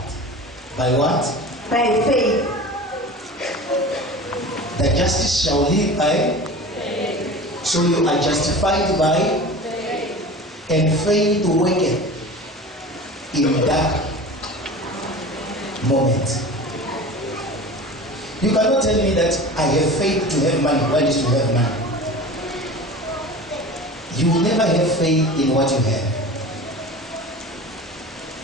by what? By faith. The justice shall live by faith. So you are justified by faith. And faith worketh in that moment. You cannot tell me that I have faith to have money. Why did you have money? You will never have faith in what you have.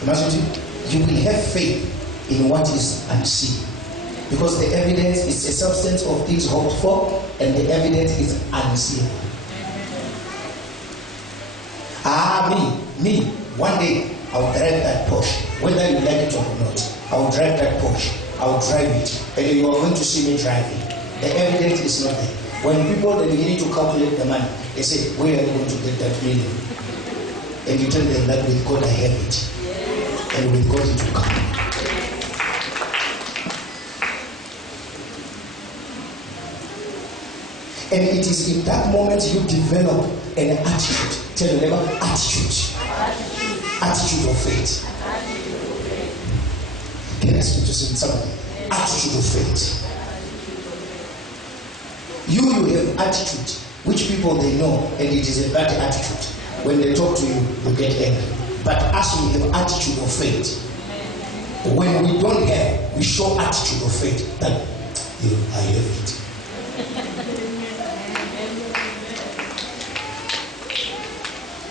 Imagine you will have faith in what is unseen. Because the evidence is a substance of things hoped for, and the evidence is unseen. Me, one day I'll drive that Porsche, whether you like it or not. I'll drive that Porsche, I'll drive it, and you are going to see me driving. The evidence is not there. When people are beginning to calculate the money, they say, where are you going to get that million? And you tell them that with God I have it, and with God it will come. And it is in that moment you develop an attitude. Tell your neighbor, attitude. Attitude of faith. Can I speak to somebody? Attitude of faith. You have attitude, which people they know, and it is a bad attitude. When they talk to you, you get angry. But as we have attitude of faith, when we don't have, we show attitude of faith that I have it.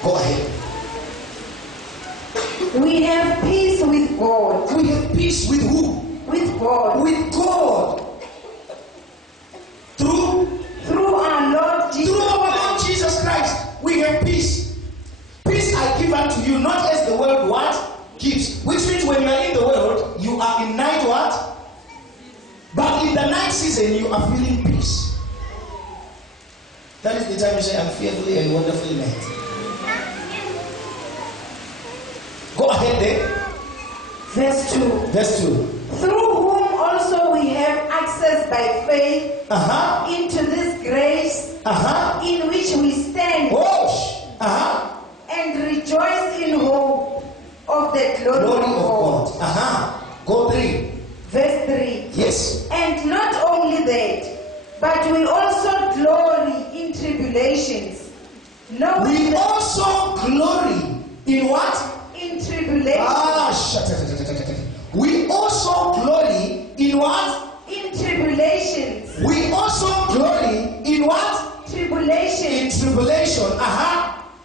Go ahead. We have peace with God. We have peace with who? With God. With God. Through our Lord Jesus. Through our Lord Jesus Christ, we have peace. Peace I give unto you, not as the world what gives. Which means when you are in the world, you are in night what? But in the night season, you are feeling peace. That is the time you say, I'm fearfully and wonderfully made. Go ahead there. Verse 2. Verse 2. Through whom also we have access by faith into this grace in which we stand and rejoice in hope of the glory of God. Go 3. Verse 3. Yes. And not only that, but we also glory in tribulations, We also glory in what? In tribulation. We also glory in what? In tribulations. We also glory in what? Tribulation. In tribulation.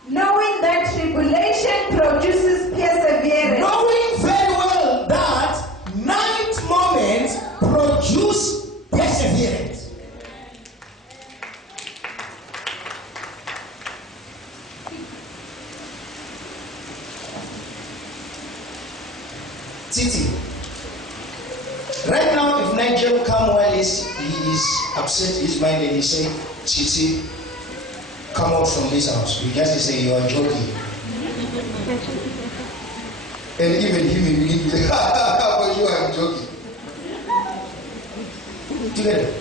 Knowing that tribulation produces perseverance. Knowing very well that night moments produce perseverance. Titi, right now if Nigel come while he is upset his mind and he say, Titi, come out from this house, you just say you are joking. And even he will believe you, but you are joking. Together.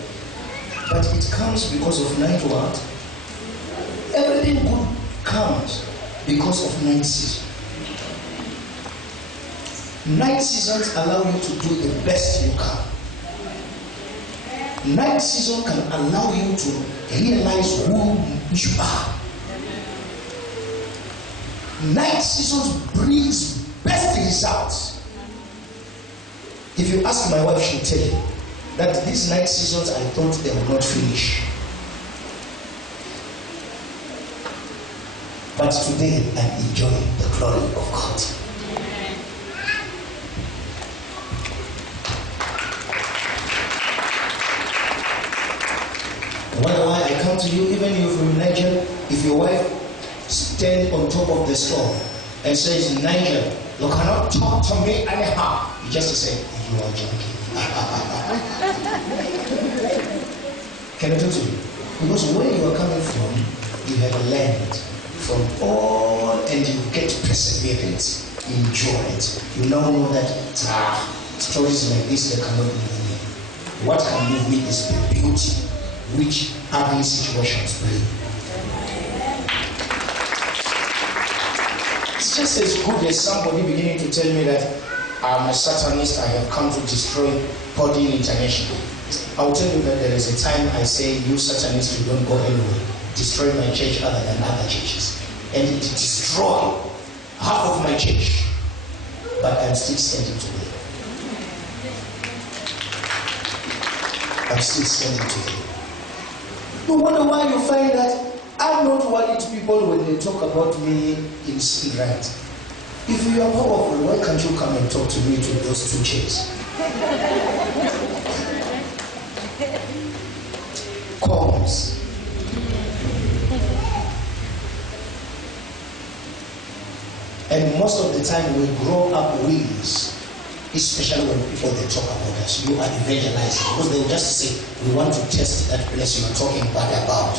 But it comes because of night what? Everything good comes because of night season. Night seasons allow you to do the best you can. Night season can allow you to realize who you are. Night seasons brings best results. If you ask my wife, she'll tell you that these night seasons I thought they would not finish. But today I'm enjoying the glory of God. Why I come to you, even if you're Nigel, if your wife stands on top of the stove and says, Nigel, you cannot talk to me anyhow, you just say, you are joking. Can I talk to you? Because where you are coming from, you have learned from all and you get perseverance, enjoy it. You now know that stories like this, they cannot move me. What can move me is the beauty which ugly situations bring. It's just as good as somebody beginning to tell me that I'm a Satanist, I have come to destroy Podine International. I will tell you that there is a time I say, you Satanists, you don't go anywhere. Destroy my church other than other churches. And it destroyed half of my church. But I'm still standing today. I'm still standing today. You wonder why you find that I'm not worried people when they talk about me in spirit. If you are powerful, why can't you come and talk to me to those two chairs? Comes. And most of the time we grow up wings, especially when people they talk about us. You are evangelizing because they will just say, we want to test that place you are talking bad about.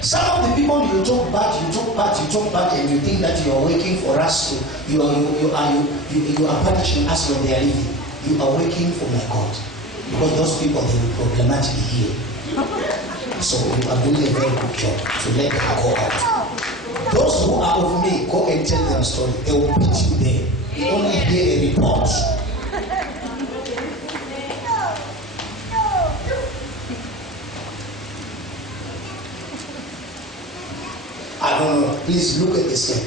Some of the people you talk bad, and you think that you are working for us to, you are punishing us when they are leaving. You are working for my God. Because those people, they will problematically heal. So you are doing a very good job to let them go out. Those who are of me, go and tell them a story. They will beat you there. You only hear a report. I don't know. Please look at this thing.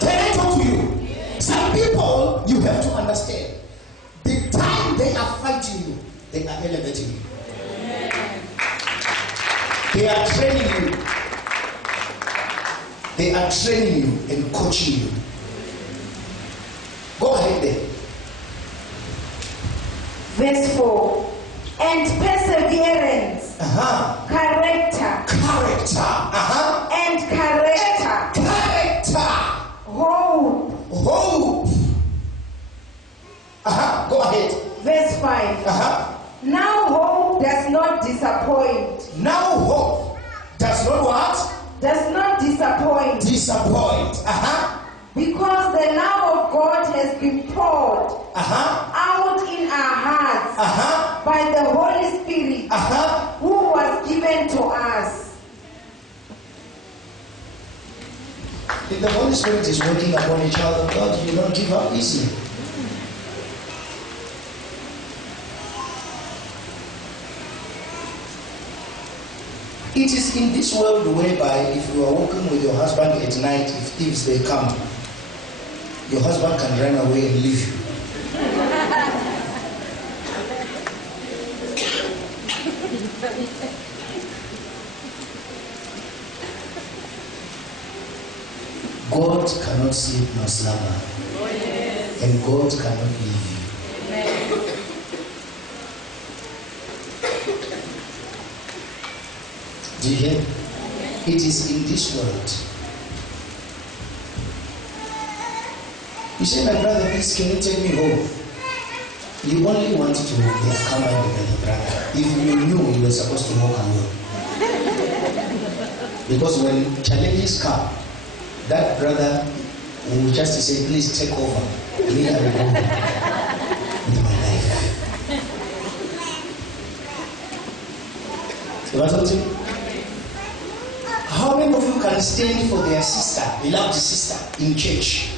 Can I talk to you? Some people, you have to understand. The time they are fighting you, they are elevating you. They are training you. They are training you and coaching you. Go ahead there. Verse 4. And perseverance. Character. And character. Hope. Go ahead. Verse 5. Now hope does not disappoint. Now hope does not what? Does not disappoint. Because the love of God has been poured out in our hearts by the Holy Spirit who was given to us. If the Holy Spirit is working upon a child of God, you don't give up easily. It is in this world whereby if you are walking with your husband at night, if thieves they come, your husband can run away and leave you. God cannot sleep nor slumber, and God cannot leave you. Do you hear? It is in this world. You say, my brother, please, can you take me home? You only want to come out with your brother. If you knew you were supposed to walk alone. Because when challenges come, that brother will just say, please take over. Me, I will go with my life. You want something? How many of you can stand for their sister, beloved sister, in church,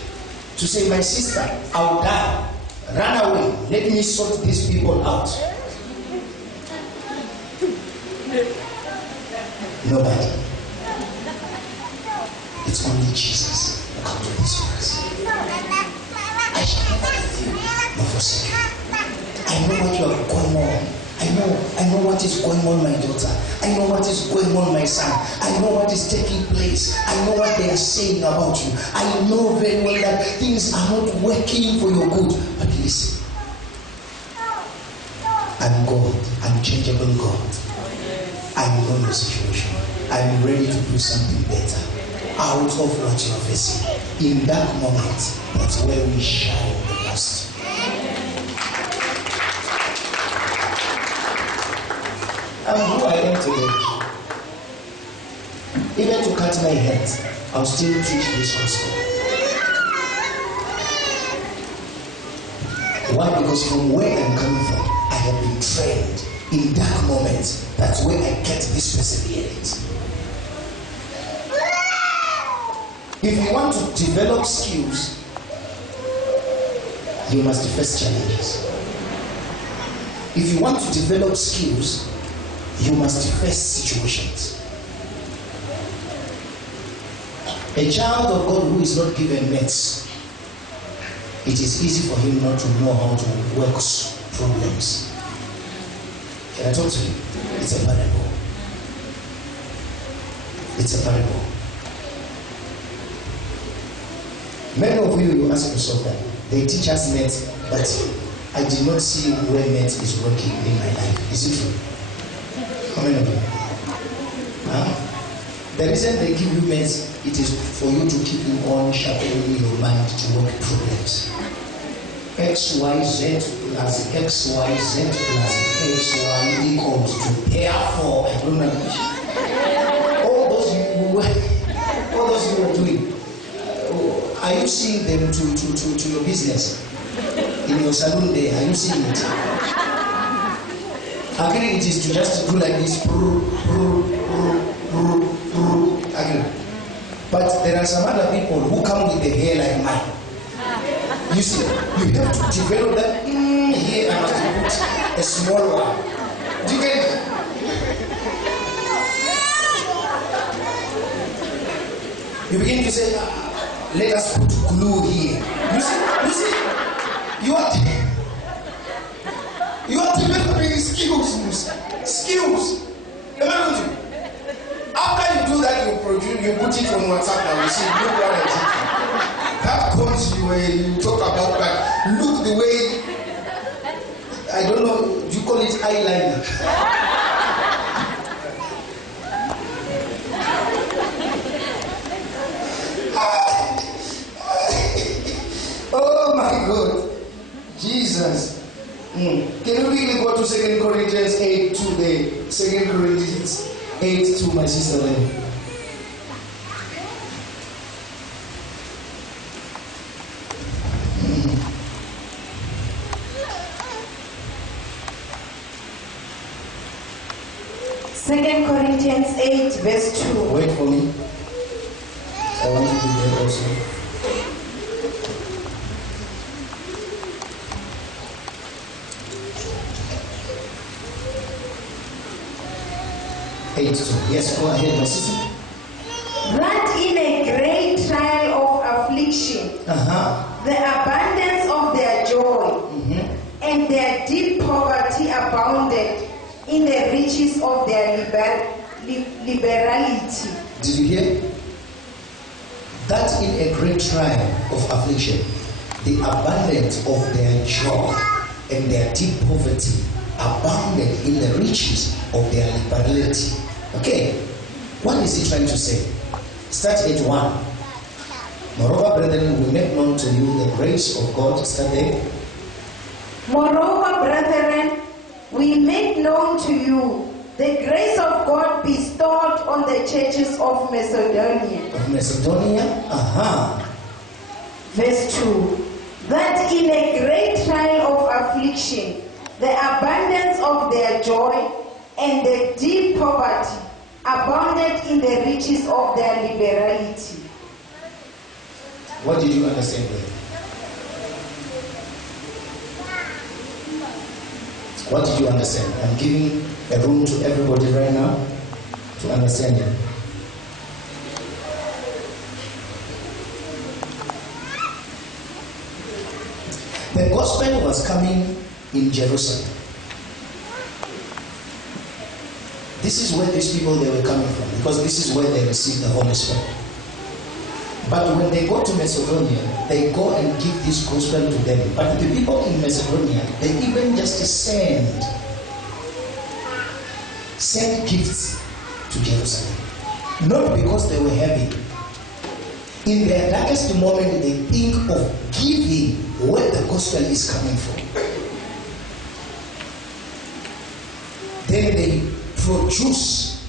to say, my sister, I'll die, run away, let me sort these people out? Nobody. It's only Jesus who can do this for us. I shall never leave you nor forsake you. I know what you are going on. I know what is going on, my daughter. I know what is going on, my son. I know what is taking place. I know what they are saying about you. I know very well that things are not working for your good. But listen, I'm God, unchangeable God. I know your situation. I'm ready to do something better out of what you are facing. In that moment, that's where we shine the most. I'm who I am today. Even to cut my head, I'll still teach this gospel. Why? Because from where I'm coming from, I have been trained. In that moment, that's where I get this perseverance. If you want to develop skills, you must face challenges. If you want to develop skills, you must face situations. A child of God who is not given nets, it is easy for him not to know how to work problems. Can I talk to you? It's a parable. It's a parable. Many of you ask yourself that they teach us net, but I did not see where net is working in my life. Is it true? How many of you? Huh? The reason they give you meds, it is for you to keep you on sharpening your mind to work problems. XYZ plus XYZ plus XY equals to pair for, I don't know. All those you are doing, are you seeing them to your business? In your salon there, are you seeing it? Agree it is to just do like this. Agree. But there are some other people who come with the hair like mine. You see, you have to develop that here. I must put a small one. Do you get it? You begin to say, let us put glue here. You see, you are developing skills. Skills. Remember, after you do that, you put it on WhatsApp now. You see, look what I did. That comes you talk about that. Look the way, I don't know, you call it eyeliner. Oh my God. Jesus. Can you really go to 2 Corinthians 8 to the 2 Corinthians 8 to my sister Lynn? Second Corinthians 8 verse 2. Wait for me. I want you to be there also. Yes, go ahead, my sister. That in a great trial of affliction, the abundance of their joy and their deep poverty abounded in the riches of their liberality. Did you hear? That in a great trial of affliction, the abundance of their joy and their deep poverty abounded in the riches of their liberality. Okay, what is he trying to say? Start at 1. Moreover, brethren, we make known to you the grace of God. Start there. Moreover, brethren, we make known to you the grace of God bestowed on the churches of Macedonia. Of Macedonia? Verse 2. That in a great trial of affliction, the abundance of their joy and the deep poverty abounded in the riches of their liberality. What did you understand there? What did you understand? I'm giving a room to everybody right now to understand it. The gospel was coming in Jerusalem. This is where these people they were coming from, because this is where they received the Holy Spirit. But when they go to Macedonia, they go and give this gospel to them. But the people in Macedonia, they even just send gifts to Jerusalem. Not because they were happy. In their darkest moment, they think of giving where the gospel is coming from. Then they produce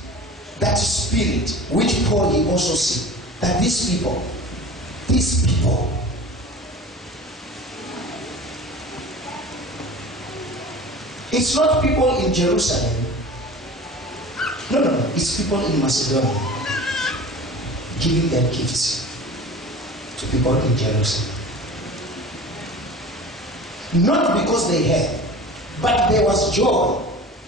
that spirit which Paul he also see that these people it's not people in Jerusalem, no, it's people in Macedonia giving their gifts to people in Jerusalem, not because they had, but there was joy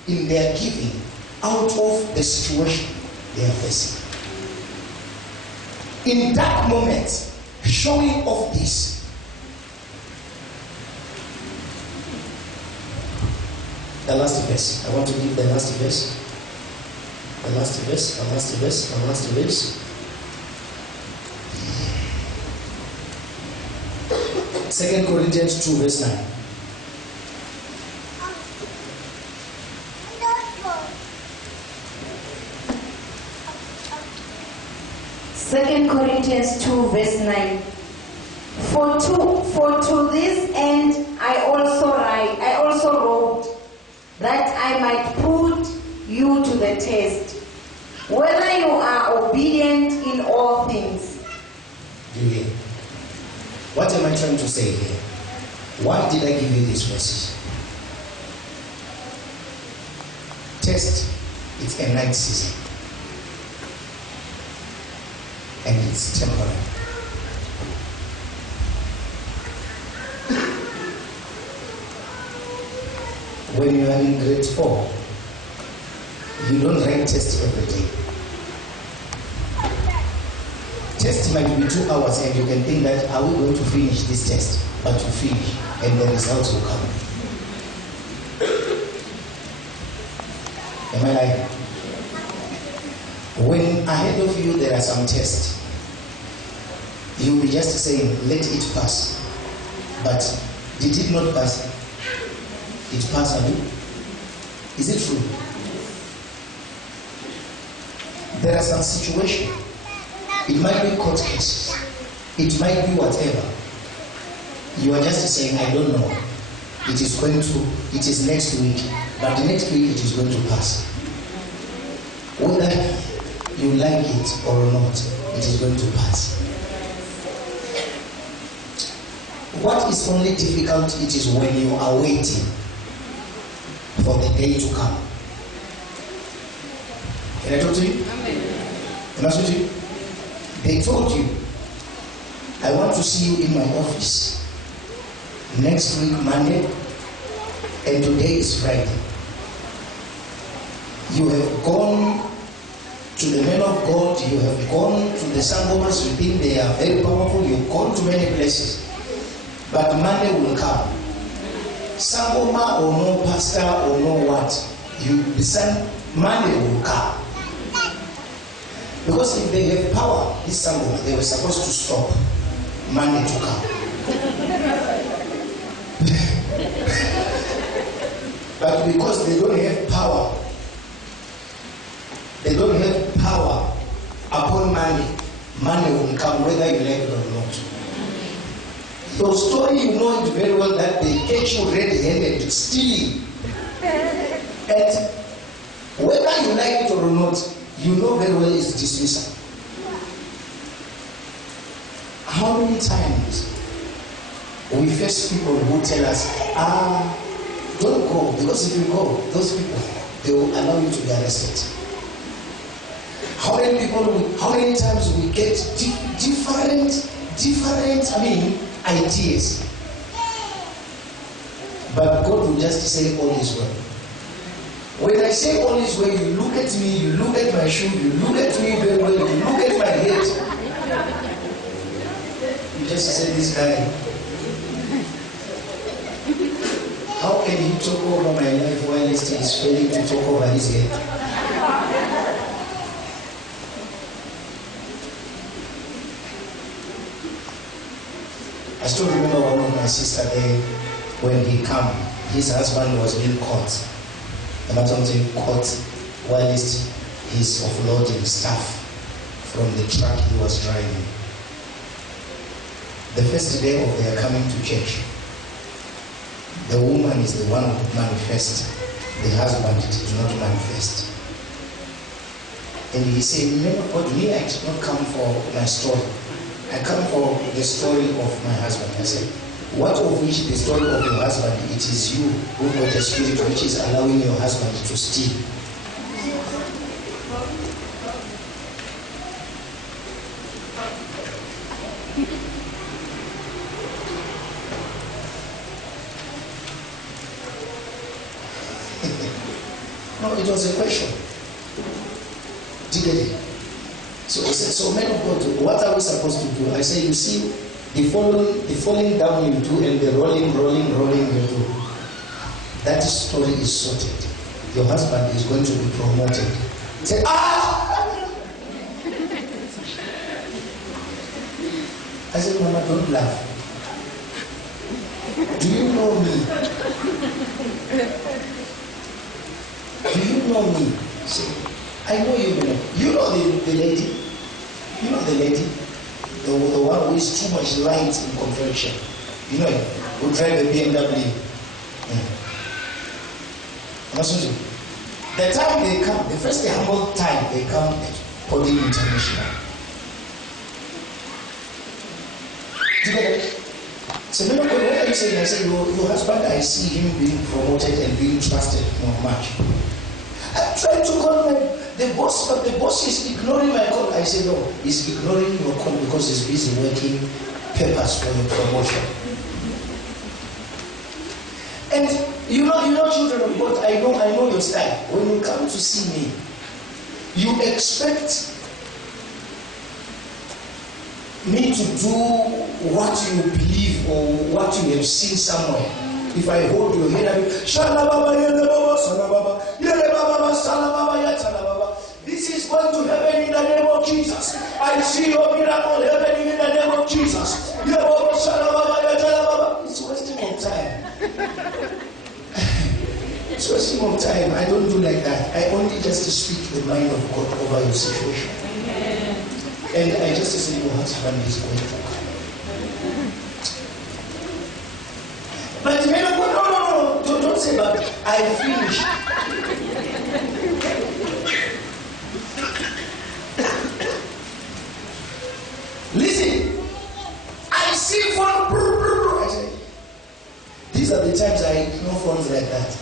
in their giving out of the situation they are facing. In that moment, showing off this, the last verse. I want to give the last verse. The last verse, the last verse, the last verse. 2 Corinthians 2 verse 9. Second Corinthians 2 verse 9. For to this end I also wrote, that I might put you to the test, whether you are obedient in all things. Do you hear? What am I trying to say here? Why did I give you these verses? Test, it's a night season. And it's temporary. When you are in grade 4, you don't write test every day. Test might be 2 hours and you can think that, are we going to finish this test? But you finish and the results will come. Am I right? When ahead of you there are some tests, you will be just saying, let it pass. But did it not pass? It passed, have you? Is it true? There are some situations. It might be court cases. It might be whatever. You are just saying, I don't know. It is next week. But the next week it is going to pass. Whether you like it or not, it is going to pass. What is only difficult, it is when you are waiting for the day to come. Can I talk to you? Amen. Can I talk to you? They told you I want to see you in my office next week, Monday, and today is Friday. You have gone to the men of God, you have gone to the Sangomas, you think they are very powerful, you've gone to many places. But Monday will come. Sangoma or no pastor or no what, you decide Monday will come. Because if they have power, this Sangoma, they were supposed to stop Monday to come. But because they don't have power, upon Monday will come whether you like it or not. Your story, you know it very well that they catch you red-handed stealing. And whether you like it or not, you know very well it's dismissal. How many times we face people who tell us, don't go, because if you go, those people, they will allow you to be arrested. How many times we get different ideas. But God will just say all is well. When I say all is well, you look at me, you look at my shoe, you look at me very well, you look at my head. You just say, this guy, how can he talk over my life while he is failing to talk over his head? I still remember one of my sister there when he came. His husband was being caught. The matter saying caught while he's offloading stuff from the truck he was driving. The first day of their coming to church, the woman is the one who manifests. The husband did not manifest. And he said, "Man of God, me, I did not come for my story. I come for the story of my husband." I said, "What of which the story of your husband? It is you who got a spirit which is allowing your husband to steal." No, it was a question. Did it? So men of God, what are we supposed to do? I say, you see, the falling down you do and the rolling you do. That story is sorted. Your husband is going to be promoted. Say, I said, Mama, don't laugh. Do you know me? Do you know me? Say, I know you. You know the lady. You know the lady, the one who is too much light in complexion. You know, who drive a BMW. The time they come, the first humble time they come at Podium International. Do you get it? So, what are you saying? I say, your husband, I see him being promoted and being trusted not much. I tried to call the boss, but the boss is ignoring my call. I say, no, he's ignoring your call because he's busy working papers for your promotion. And you know, children of God, I know your style. When you come to see me, you expect me to do what you believe or what you have seen somewhere. If I hold your head, I this is going to happen in the name of Jesus. I see your miracle happening in the name of Jesus. It's wasting of time. It's wasting of time. I don't do like that. I only just speak the mind of God over your situation. And I just say your husband is going to come. But no, don't say that. I finished. Listen, I see phone. I say, these are the times I ignore phones like that.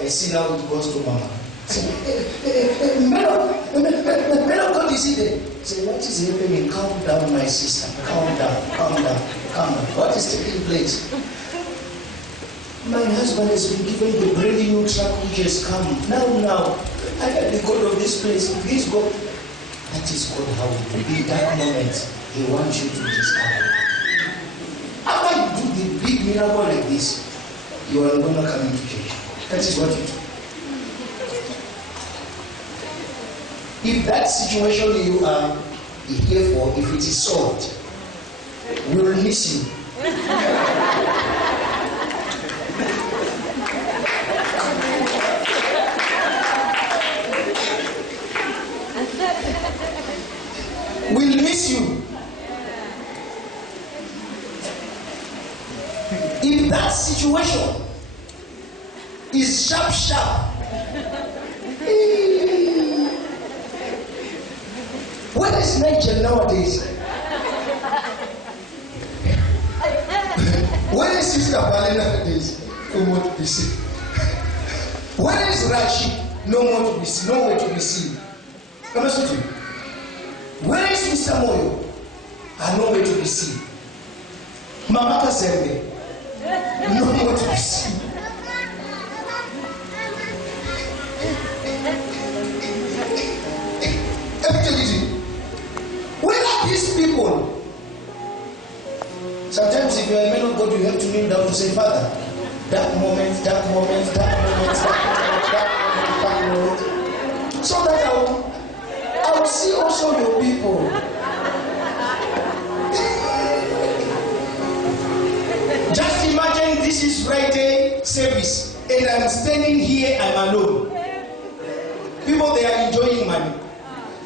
I see now it goes to Mama. Man of God, is he there? Say, what is happening? Calm down, my sister. Calm down, calm down, calm down. What is taking place? My husband has been given the brand new truck which has come. Now, I got the code of this place. Please go. That is called how in that moment he wants you to discover. After you do the big miracle like this, you are going to come into church. That is what you do. If that situation you are here for, if it is solved, we will miss you. We'll miss you. If that situation is sharp, where is nature nowadays? Where is Sister Valley nowadays? No more to be seen. Where is Rashi? No more to be seen. Nowhere to be seen. Where is Mr. Moyo? Nowhere to be seen. Mama Kazembe? No more to be seen. Where are these people? Sometimes if you are a man of God, you have to kneel down to say, Father, that moment, so that I will see also your people. Just imagine this is Friday service and I'm standing here, I'm alone. People, they are enjoying money.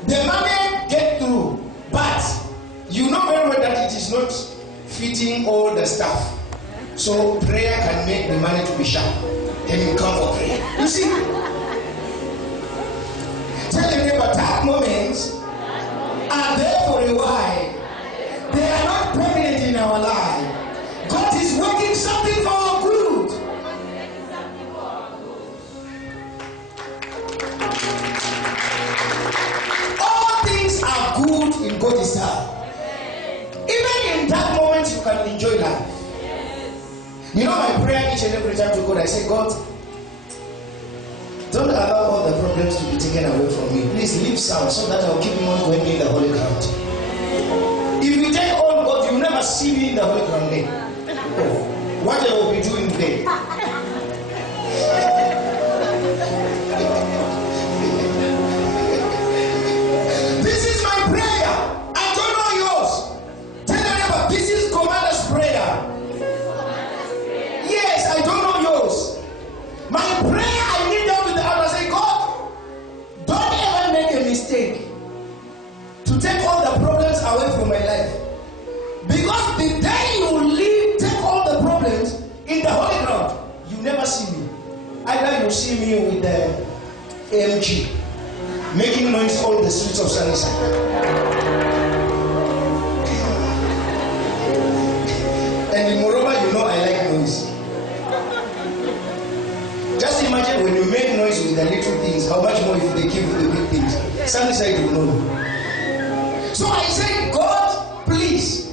The money get through, but you know very well that it is not fitting all the stuff. So prayer can make the money to be sharp. Then you come for prayer. You see? Tell your neighbor, dark moments are there for a while. They are not permanent in our life. God is working something for our good. All things are good in God's time. Even in that moment, you can enjoy life. You know my prayer each and every time to God, I say, God, don't allow all the problems to be taken away from me. Please leave some so that I'll keep on going in the holy ground. If you take all God, you'll never see me in the holy ground there. Oh, what I will be doing there. This is my prayer. I don't know yours. Tell your neighbor, this is commander's prayer. Yes, I don't know yours. My prayer, I kneel down to the altar and say, God, don't ever make a mistake to take all the problems away from my life. Because the day you leave, take all the problems in the holy ground, you never see me. Either you see me with the AMG, making noise all the streets of Sunnyside. And in Moreover, you know I like noise. Just imagine when you make noise with the little things, how much more if they give you the big things. Sunnyside will know. So I say, God, please,